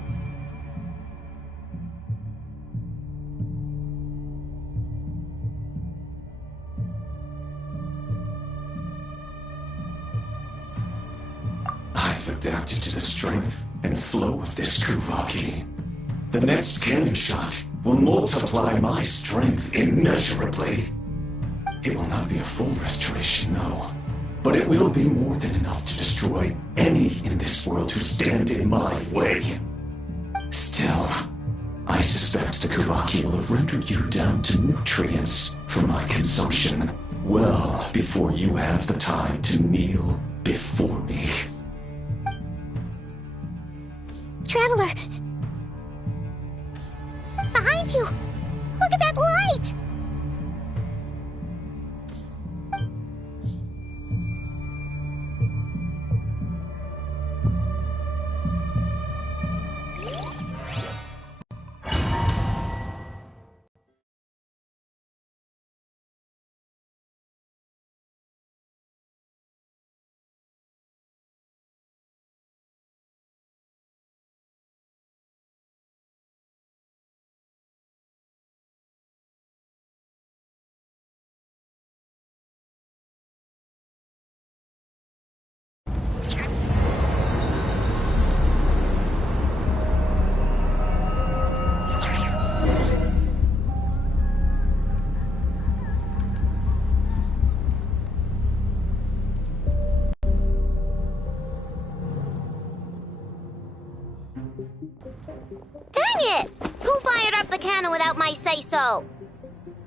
I've adapted to the strength and flow of this Kuvaki. The next cannon shot will multiply my strength immeasurably. It will not be a full restoration, no, but it will be more than enough to destroy any in this world who stand in my way. Still, I suspect the Kuvaki will have rendered you down to nutrients for my consumption well before you have the time to kneel before me. Traveler! Behind you! Look at that light! Dang it! Who fired up the cannon without my say-so?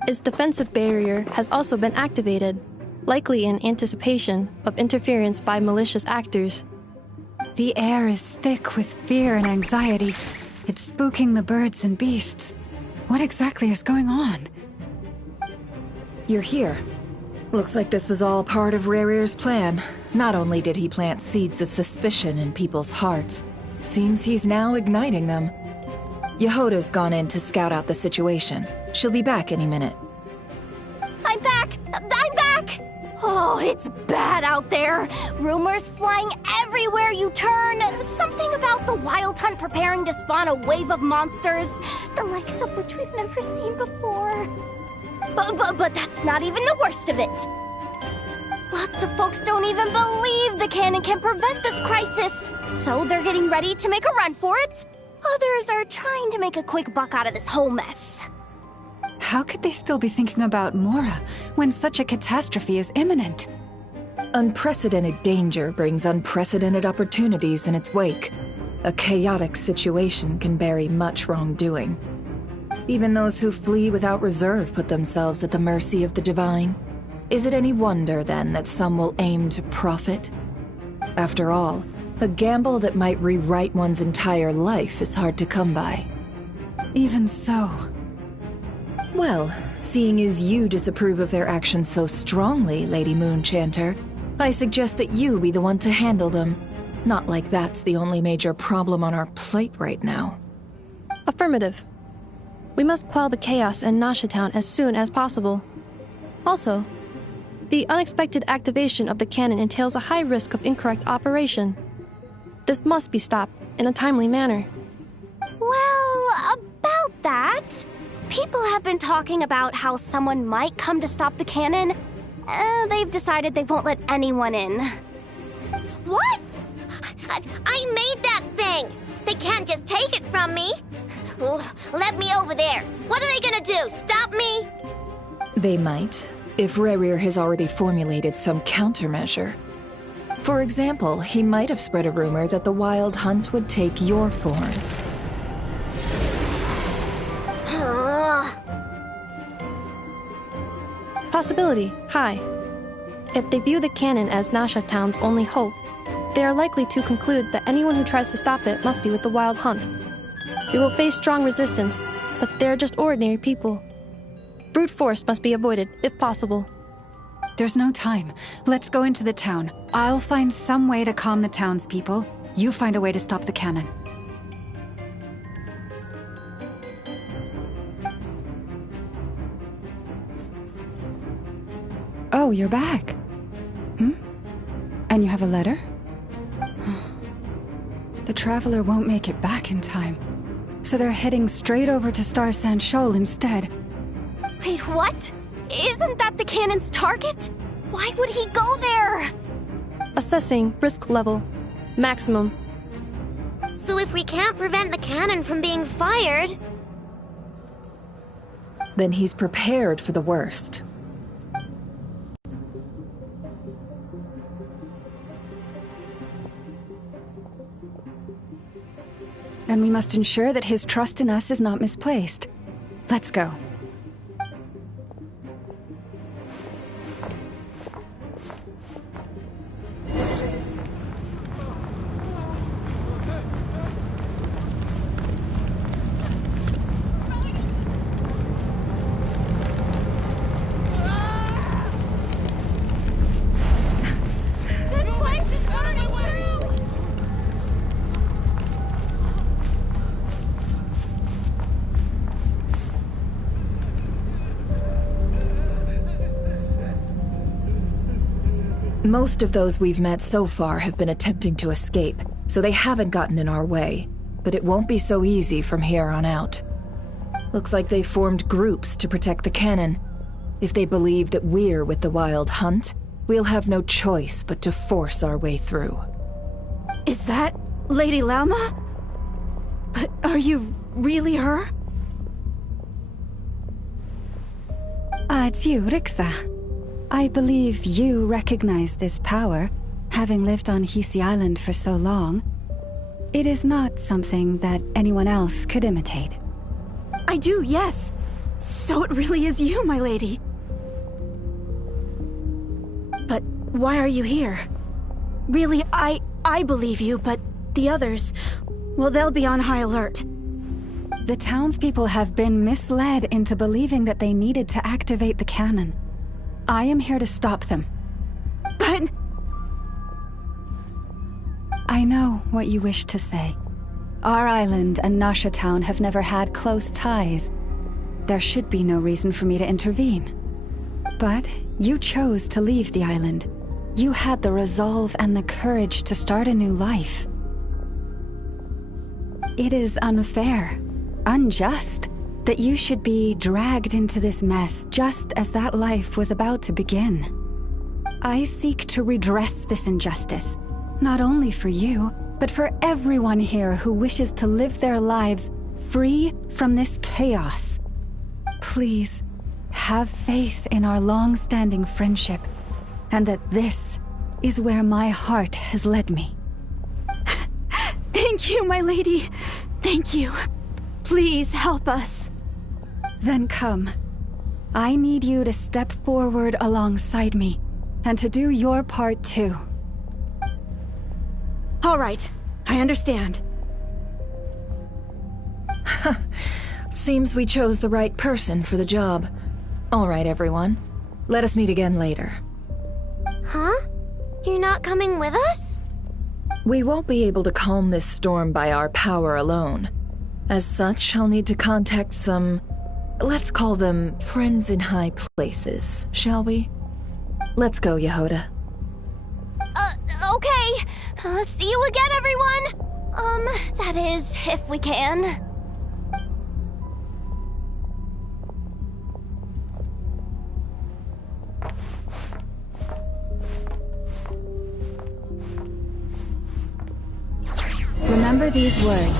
Its defensive barrier has also been activated, likely in anticipation of interference by malicious actors. The air is thick with fear and anxiety. It's spooking the birds and beasts. What exactly is going on? You're here. Looks like this was all part of Rerir's plan. Not only did he plant seeds of suspicion in people's hearts, seems he's now igniting them. Yehoda's gone in to scout out the situation. She'll be back any minute. I'm back! I'm back! Oh, it's bad out there. Rumors flying everywhere you turn. Something about the Wild Hunt preparing to spawn a wave of monsters, the likes of which we've never seen before. But that's not even the worst of it. Lots of folks don't even believe the cannon can prevent this crisis, so they're getting ready to make a run for it. Others are trying to make a quick buck out of this whole mess. How could they still be thinking about Mora when such a catastrophe is imminent? Unprecedented danger brings unprecedented opportunities in its wake. A chaotic situation can bury much wrongdoing. Even those who flee without reserve put themselves at the mercy of the divine. Is it any wonder, then, that some will aim to profit? After all, a gamble that might rewrite one's entire life is hard to come by. Even so. Well, seeing as you disapprove of their actions so strongly, Lady Moonchanter, I suggest that you be the one to handle them. Not like that's the only major problem on our plate right now. Affirmative. We must quell the chaos in Nasha Town as soon as possible. Also, the unexpected activation of the cannon entails a high risk of incorrect operation. This must be stopped in a timely manner. Well, about that, people have been talking about how someone might come to stop the cannon. They've decided they won't let anyone in. What? I made that thing! They can't just take it from me! Let me over there! What are they gonna do, stop me? They might, if Rerir has already formulated some countermeasure. For example, he might have spread a rumor that the Wild Hunt would take your form. Possibility, high. If they view the cannon as Nasha Town's only hope, they are likely to conclude that anyone who tries to stop it must be with the Wild Hunt. We will face strong resistance, but they're just ordinary people. Brute force must be avoided, if possible. There's no time. Let's go into the town. I'll find some way to calm the townspeople. You find a way to stop the cannon. Oh, you're back. And you have a letter? The Traveler won't make it back in time. So they're heading straight over to Star Sand Shoal instead. Wait, what? Isn't that the cannon's target? Why would he go there? Assessing risk level. Maximum. So if we can't prevent the cannon from being fired... Then he's prepared for the worst. And we must ensure that his trust in us is not misplaced. Let's go. Most of those we've met so far have been attempting to escape, so they haven't gotten in our way. But it won't be so easy from here on out. Looks like they formed groups to protect the cannon. If they believe that we're with the Wild Hunt, we'll have no choice but to force our way through. Is that Lady Lauma? But are you really her? It's you, Rixa. I believe you recognize this power, having lived on Hisi Island for so long. It is not something that anyone else could imitate. I do, yes. So it really is you, my lady. But why are you here? Really, I believe you, but the others, well, they'll be on high alert. The townspeople have been misled into believing that they needed to activate the cannon. I am here to stop them. But... I know what you wish to say. Our island and Nasha Town have never had close ties. There should be no reason for me to intervene. But you chose to leave the island. You had the resolve and the courage to start a new life. It is unfair, unjust, that you should be dragged into this mess just as that life was about to begin. I seek to redress this injustice, not only for you, but for everyone here who wishes to live their lives free from this chaos. Please, have faith in our long-standing friendship, and that this is where my heart has led me. Thank you, my lady. Thank you. Please help us. Then come. I need you to step forward alongside me, and to do your part too. All right, I understand. Seems we chose the right person for the job. All right, everyone. Let us meet again later. Huh? You're not coming with us? We won't be able to calm this storm by our power alone. As such, I'll need to contact some... let's call them friends in high places, shall we? Let's go, Yehoda. Okay. See you again, everyone! That is, if we can. Remember these words.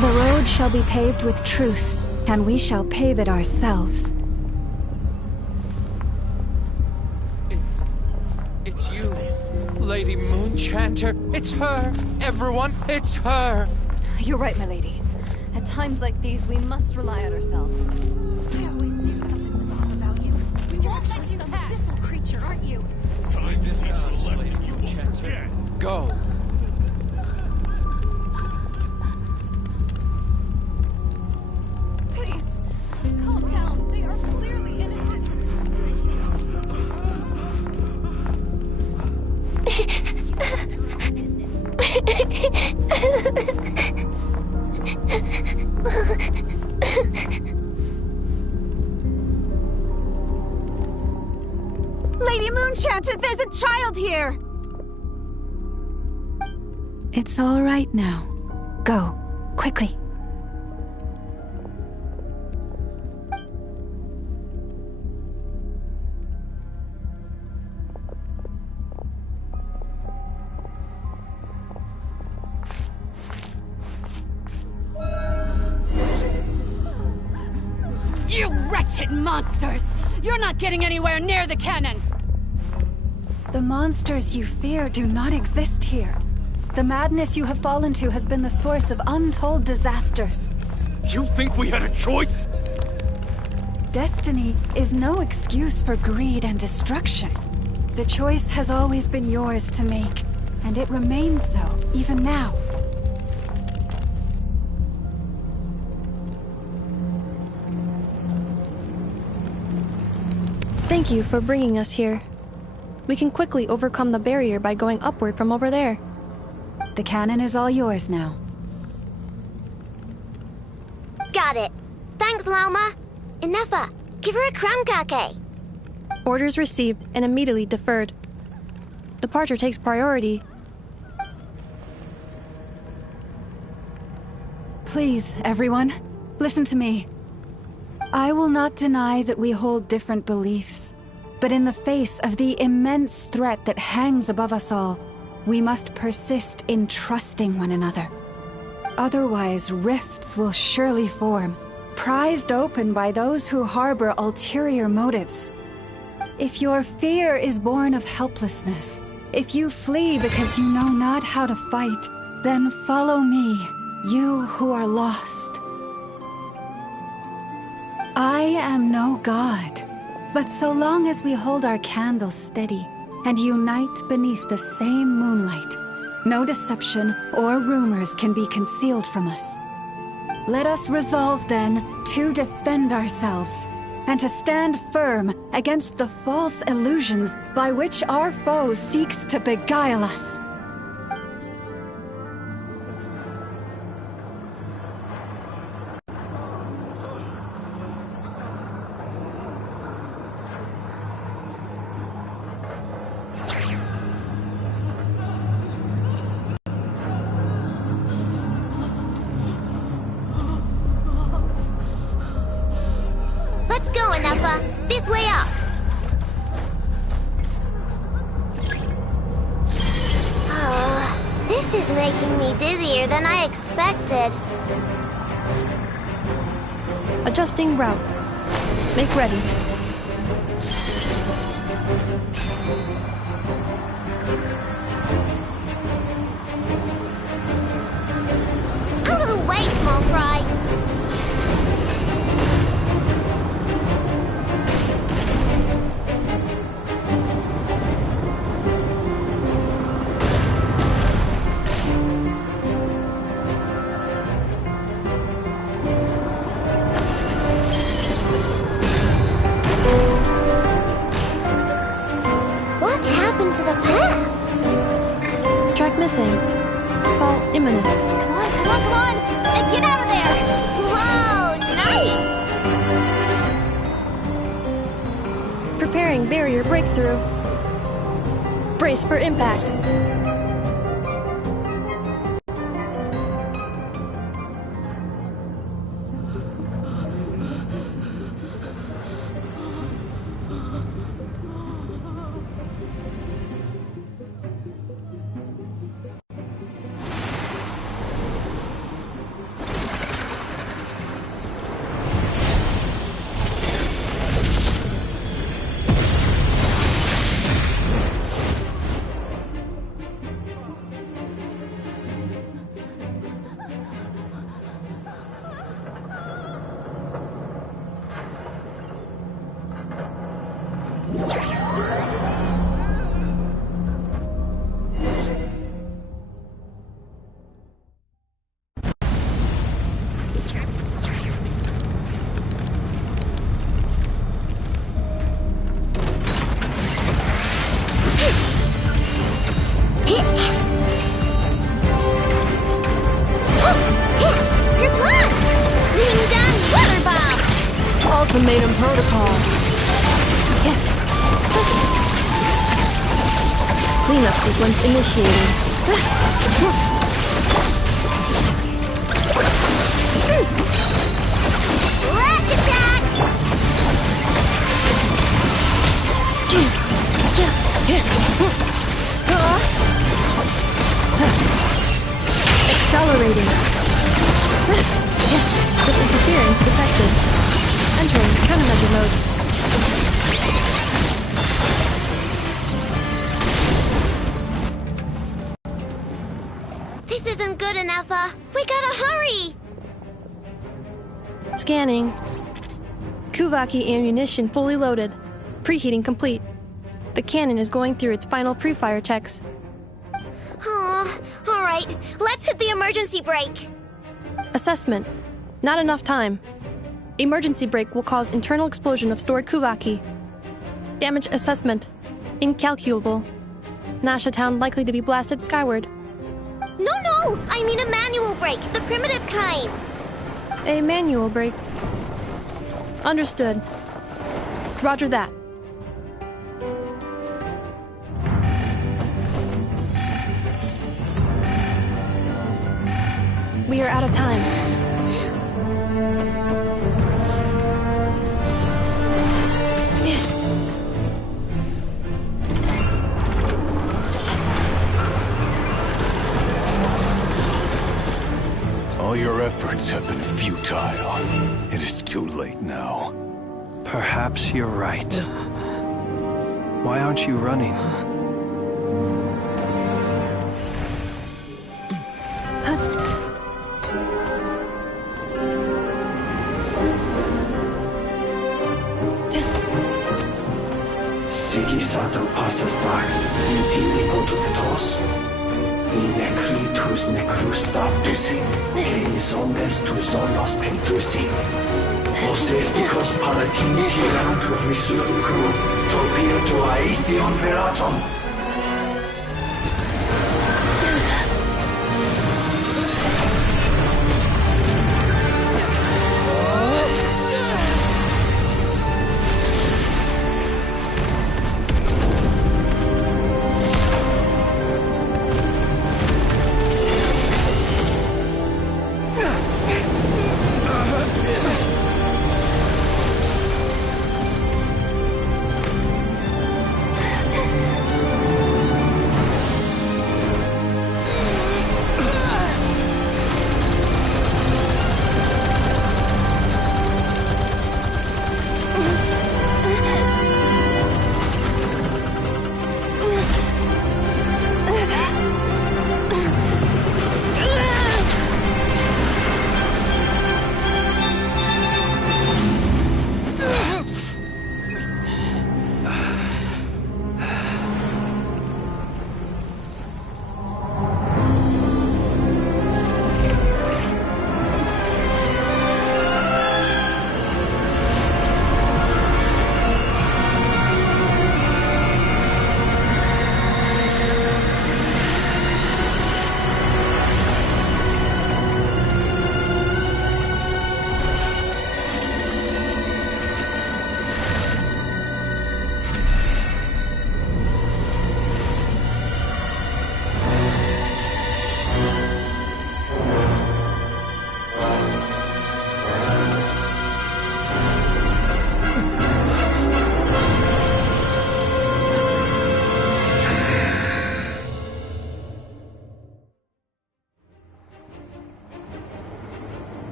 The road shall be paved with truth, and we shall pave it ourselves. It's you, Lady Moonchanter. It's her. Everyone, it's her. You're right, my lady. At times like these, we must rely on ourselves. I always knew something was off about you. You're actually some abyssal creature, aren't you? Time to teach a lesson you won't forget. Go. Please, calm down. They are clearly innocent. Lady Moonchanter, there's a child here! It's all right now. Go, quickly. You wretched monsters! You're not getting anywhere near the cannon! The monsters you fear do not exist here. The madness you have fallen to has been the source of untold disasters. You think we had a choice? Destiny is no excuse for greed and destruction. The choice has always been yours to make, and it remains so, even now. Thank you for bringing us here. We can quickly overcome the barrier by going upward from over there. The cannon is all yours now. Got it. Thanks, Lauma. Inefa, give her a crankake. Orders received and immediately deferred. Departure takes priority. Please, everyone, listen to me. I will not deny that we hold different beliefs, but in the face of the immense threat that hangs above us all, we must persist in trusting one another. Otherwise, rifts will surely form, prized open by those who harbor ulterior motives. If your fear is born of helplessness, if you flee because you know not how to fight, Then follow me, you who are lost. I am no god, but so long as we hold our candles steady and unite beneath the same moonlight, no deception or rumors can be concealed from us. Let us resolve then to defend ourselves and to stand firm against the false illusions by which our foe seeks to beguile us. Let's go, Anafa. This way up. This is making me dizzier than I expected. Adjusting route. Make ready. Out of the way, small fry. To the path. Track missing. Fall imminent. Come on, come on, come on! Get out of there! Whoa, nice! Preparing barrier breakthrough. Brace for impact. Ultimatum protocol. Cleanup sequence initiated. Ratchet that! Accelerating. With interference detected. Entering countermeasure mode. This isn't good enough, we gotta hurry! Scanning. Kuvaki ammunition fully loaded. Preheating complete. The cannon is going through its final pre-fire checks. Oh, alright, let's hit the emergency brake. Assessment. Not enough time. Emergency brake will cause internal explosion of stored Kuvaki. Damage assessment. Incalculable. Nasha Town likely to be blasted skyward. No, I mean a manual brake, the primitive kind. A manual brake. Understood. Roger that. We are out of time. All your efforts have been futile. It is too late now. Perhaps you're right. Why aren't you running? necros. In necritus necrus baptisi, que omnes tu zonos pentusi. Osesticos palatin pirantur resurrecum, topirtu aethion veratum.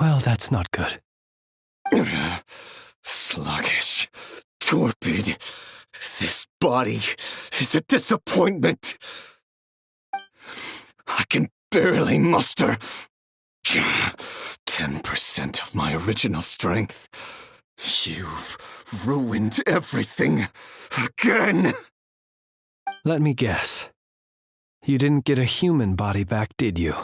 Well, that's not good. Sluggish. Torpid. This body is a disappointment. I can barely muster 10% of my original strength. You've ruined everything again. Let me guess. You didn't get a human body back, did you?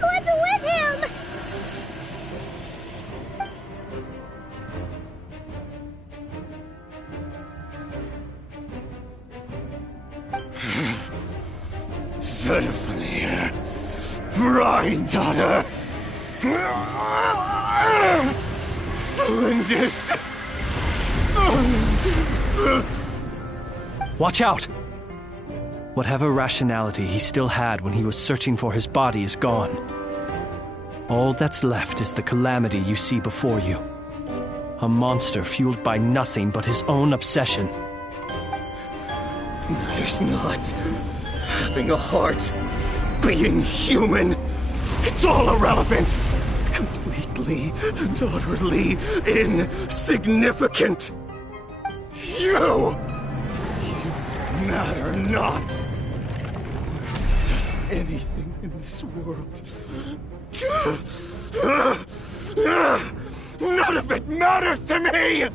What's with him? Verify, Rhine-daughter! Flinders! Watch out! Whatever rationality he still had when he was searching for his body is gone. All that's left is the calamity you see before you. A monster fueled by nothing but his own obsession. Matters not. Having a heart, being human, it's all irrelevant. Completely and utterly insignificant. You matter not. Does anything in this world? None of it matters to me!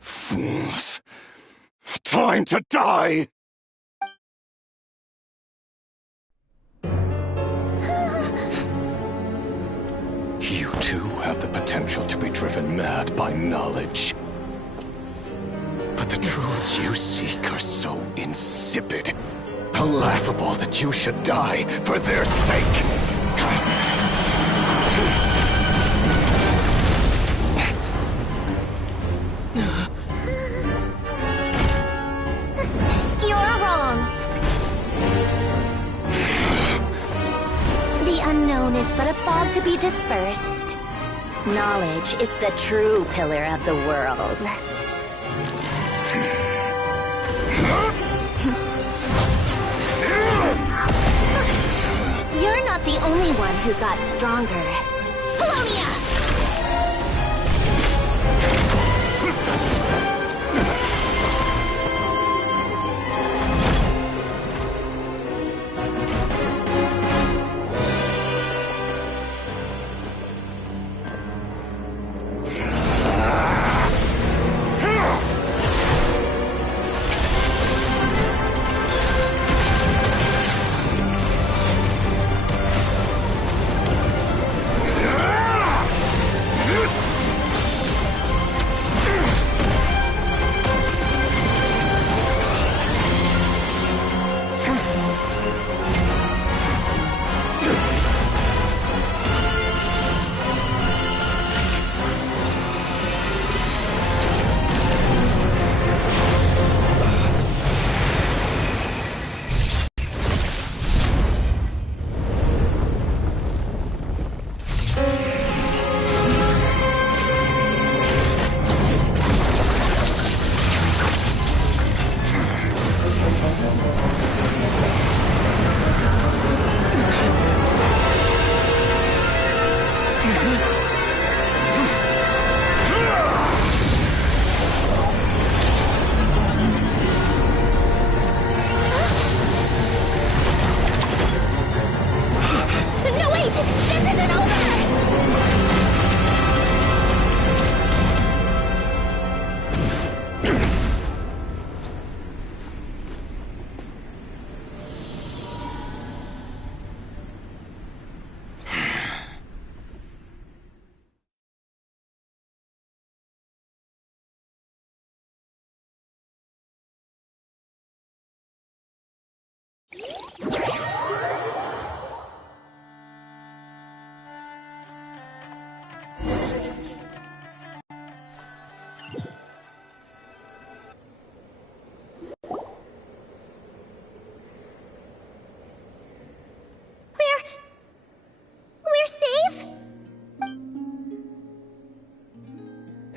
Fools. Time to die! You too have the potential to be driven mad by knowledge. But the truths you seek are so insipid. How laughable that you should die for their sake! You're wrong. The unknown is but a fog to be dispersed. Knowledge is the true pillar of the world. You're not the only one who got stronger. Polonia!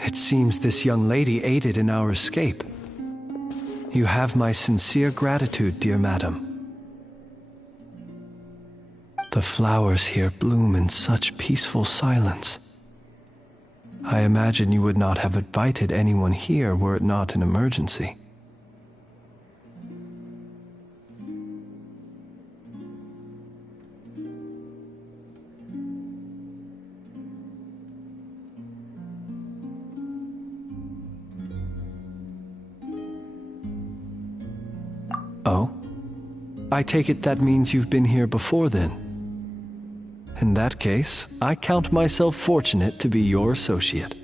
It seems this young lady aided in our escape. You have my sincere gratitude, dear madam. The flowers here bloom in such peaceful silence. I imagine you would not have invited anyone here were it not an emergency. Oh? I take it that means you've been here before then. In that case, I count myself fortunate to be your associate.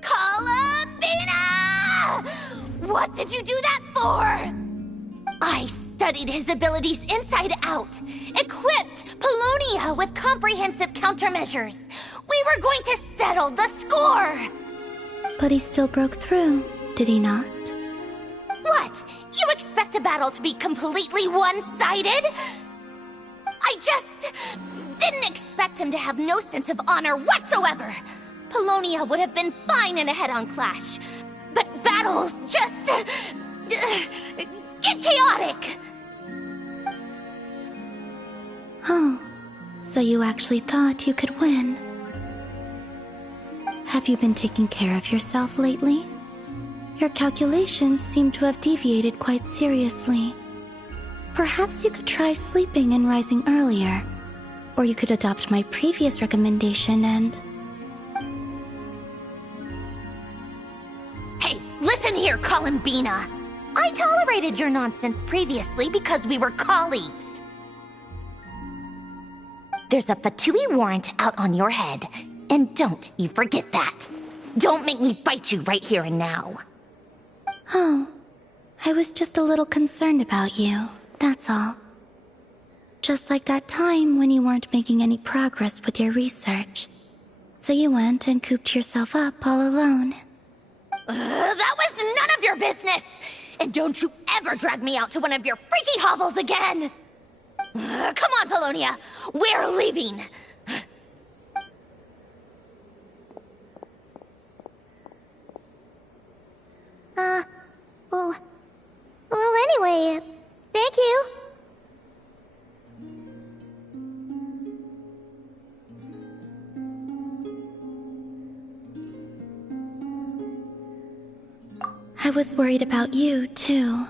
Columbina! What did you do that for? I studied his abilities inside out, equipped Polonia with comprehensive countermeasures. We were going to settle the score! But he still broke through, did he not? What? You expect a battle to be completely one-sided? I just didn't expect him to have no sense of honor whatsoever. Polonia would have been fine in a head-on clash, but battles just get chaotic. Oh, so you actually thought you could win. Have you been taking care of yourself lately? Your calculations seem to have deviated quite seriously. Perhaps you could try sleeping and rising earlier. Or you could adopt my previous recommendation and... Hey, listen here, Columbina! I tolerated your nonsense previously because we were colleagues. There's a Fatui warrant out on your head, and don't you forget that. Don't make me fight you right here and now. Oh, I was just a little concerned about you. That's all. Just like that time when you weren't making any progress with your research. So you went and cooped yourself up all alone. That was none of your business! And don't you ever drag me out to one of your freaky hovels again! Come on, Polonia! We're leaving! Well, anyway, thank you. I was worried about you, too.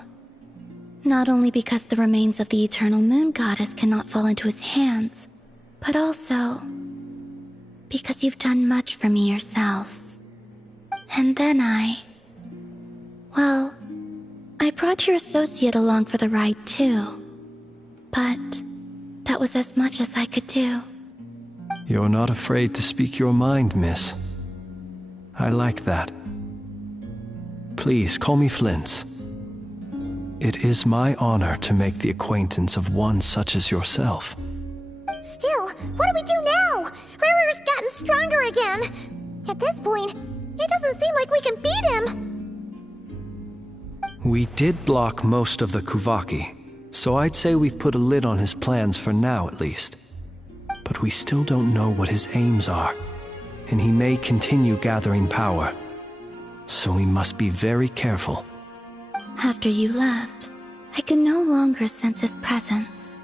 Not only because the remains of the eternal moon goddess cannot fall into his hands, but also because you've done much for me yourselves. And then well, I brought your associate along for the ride, too. But that was as much as I could do. You're not afraid to speak your mind, miss. I like that. Please, call me Flint. It is my honor to make the acquaintance of one such as yourself. Still, what do we do now? Riri's gotten stronger again. At this point, it doesn't seem like we can beat him. We did block most of the Kuvaki, so I'd say we've put a lid on his plans for now at least. But we still don't know what his aims are, and he may continue gathering power. So we must be very careful. After you left, I could no longer sense his presence.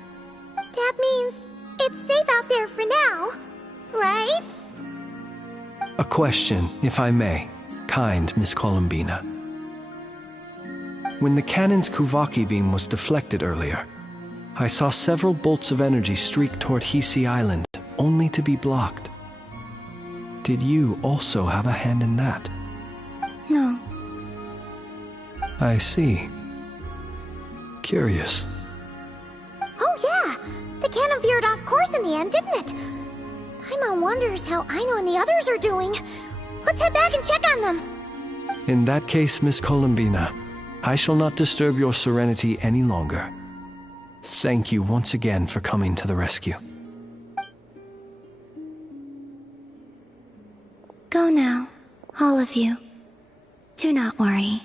That means it's safe out there for now, right? A question, if I may, kind Miss Columbina. When the cannon's Kuvaki beam was deflected earlier, I saw several bolts of energy streak toward Hisi Island, only to be blocked. Did you also have a hand in that? No. I see. Curious. Oh yeah! The cannon veered off course in the end, didn't it? Paimon wonders how Aino and the others are doing. Let's head back and check on them. In that case, Miss Columbina, I shall not disturb your serenity any longer. Thank you once again for coming to the rescue. Go now, all of you. Do not worry.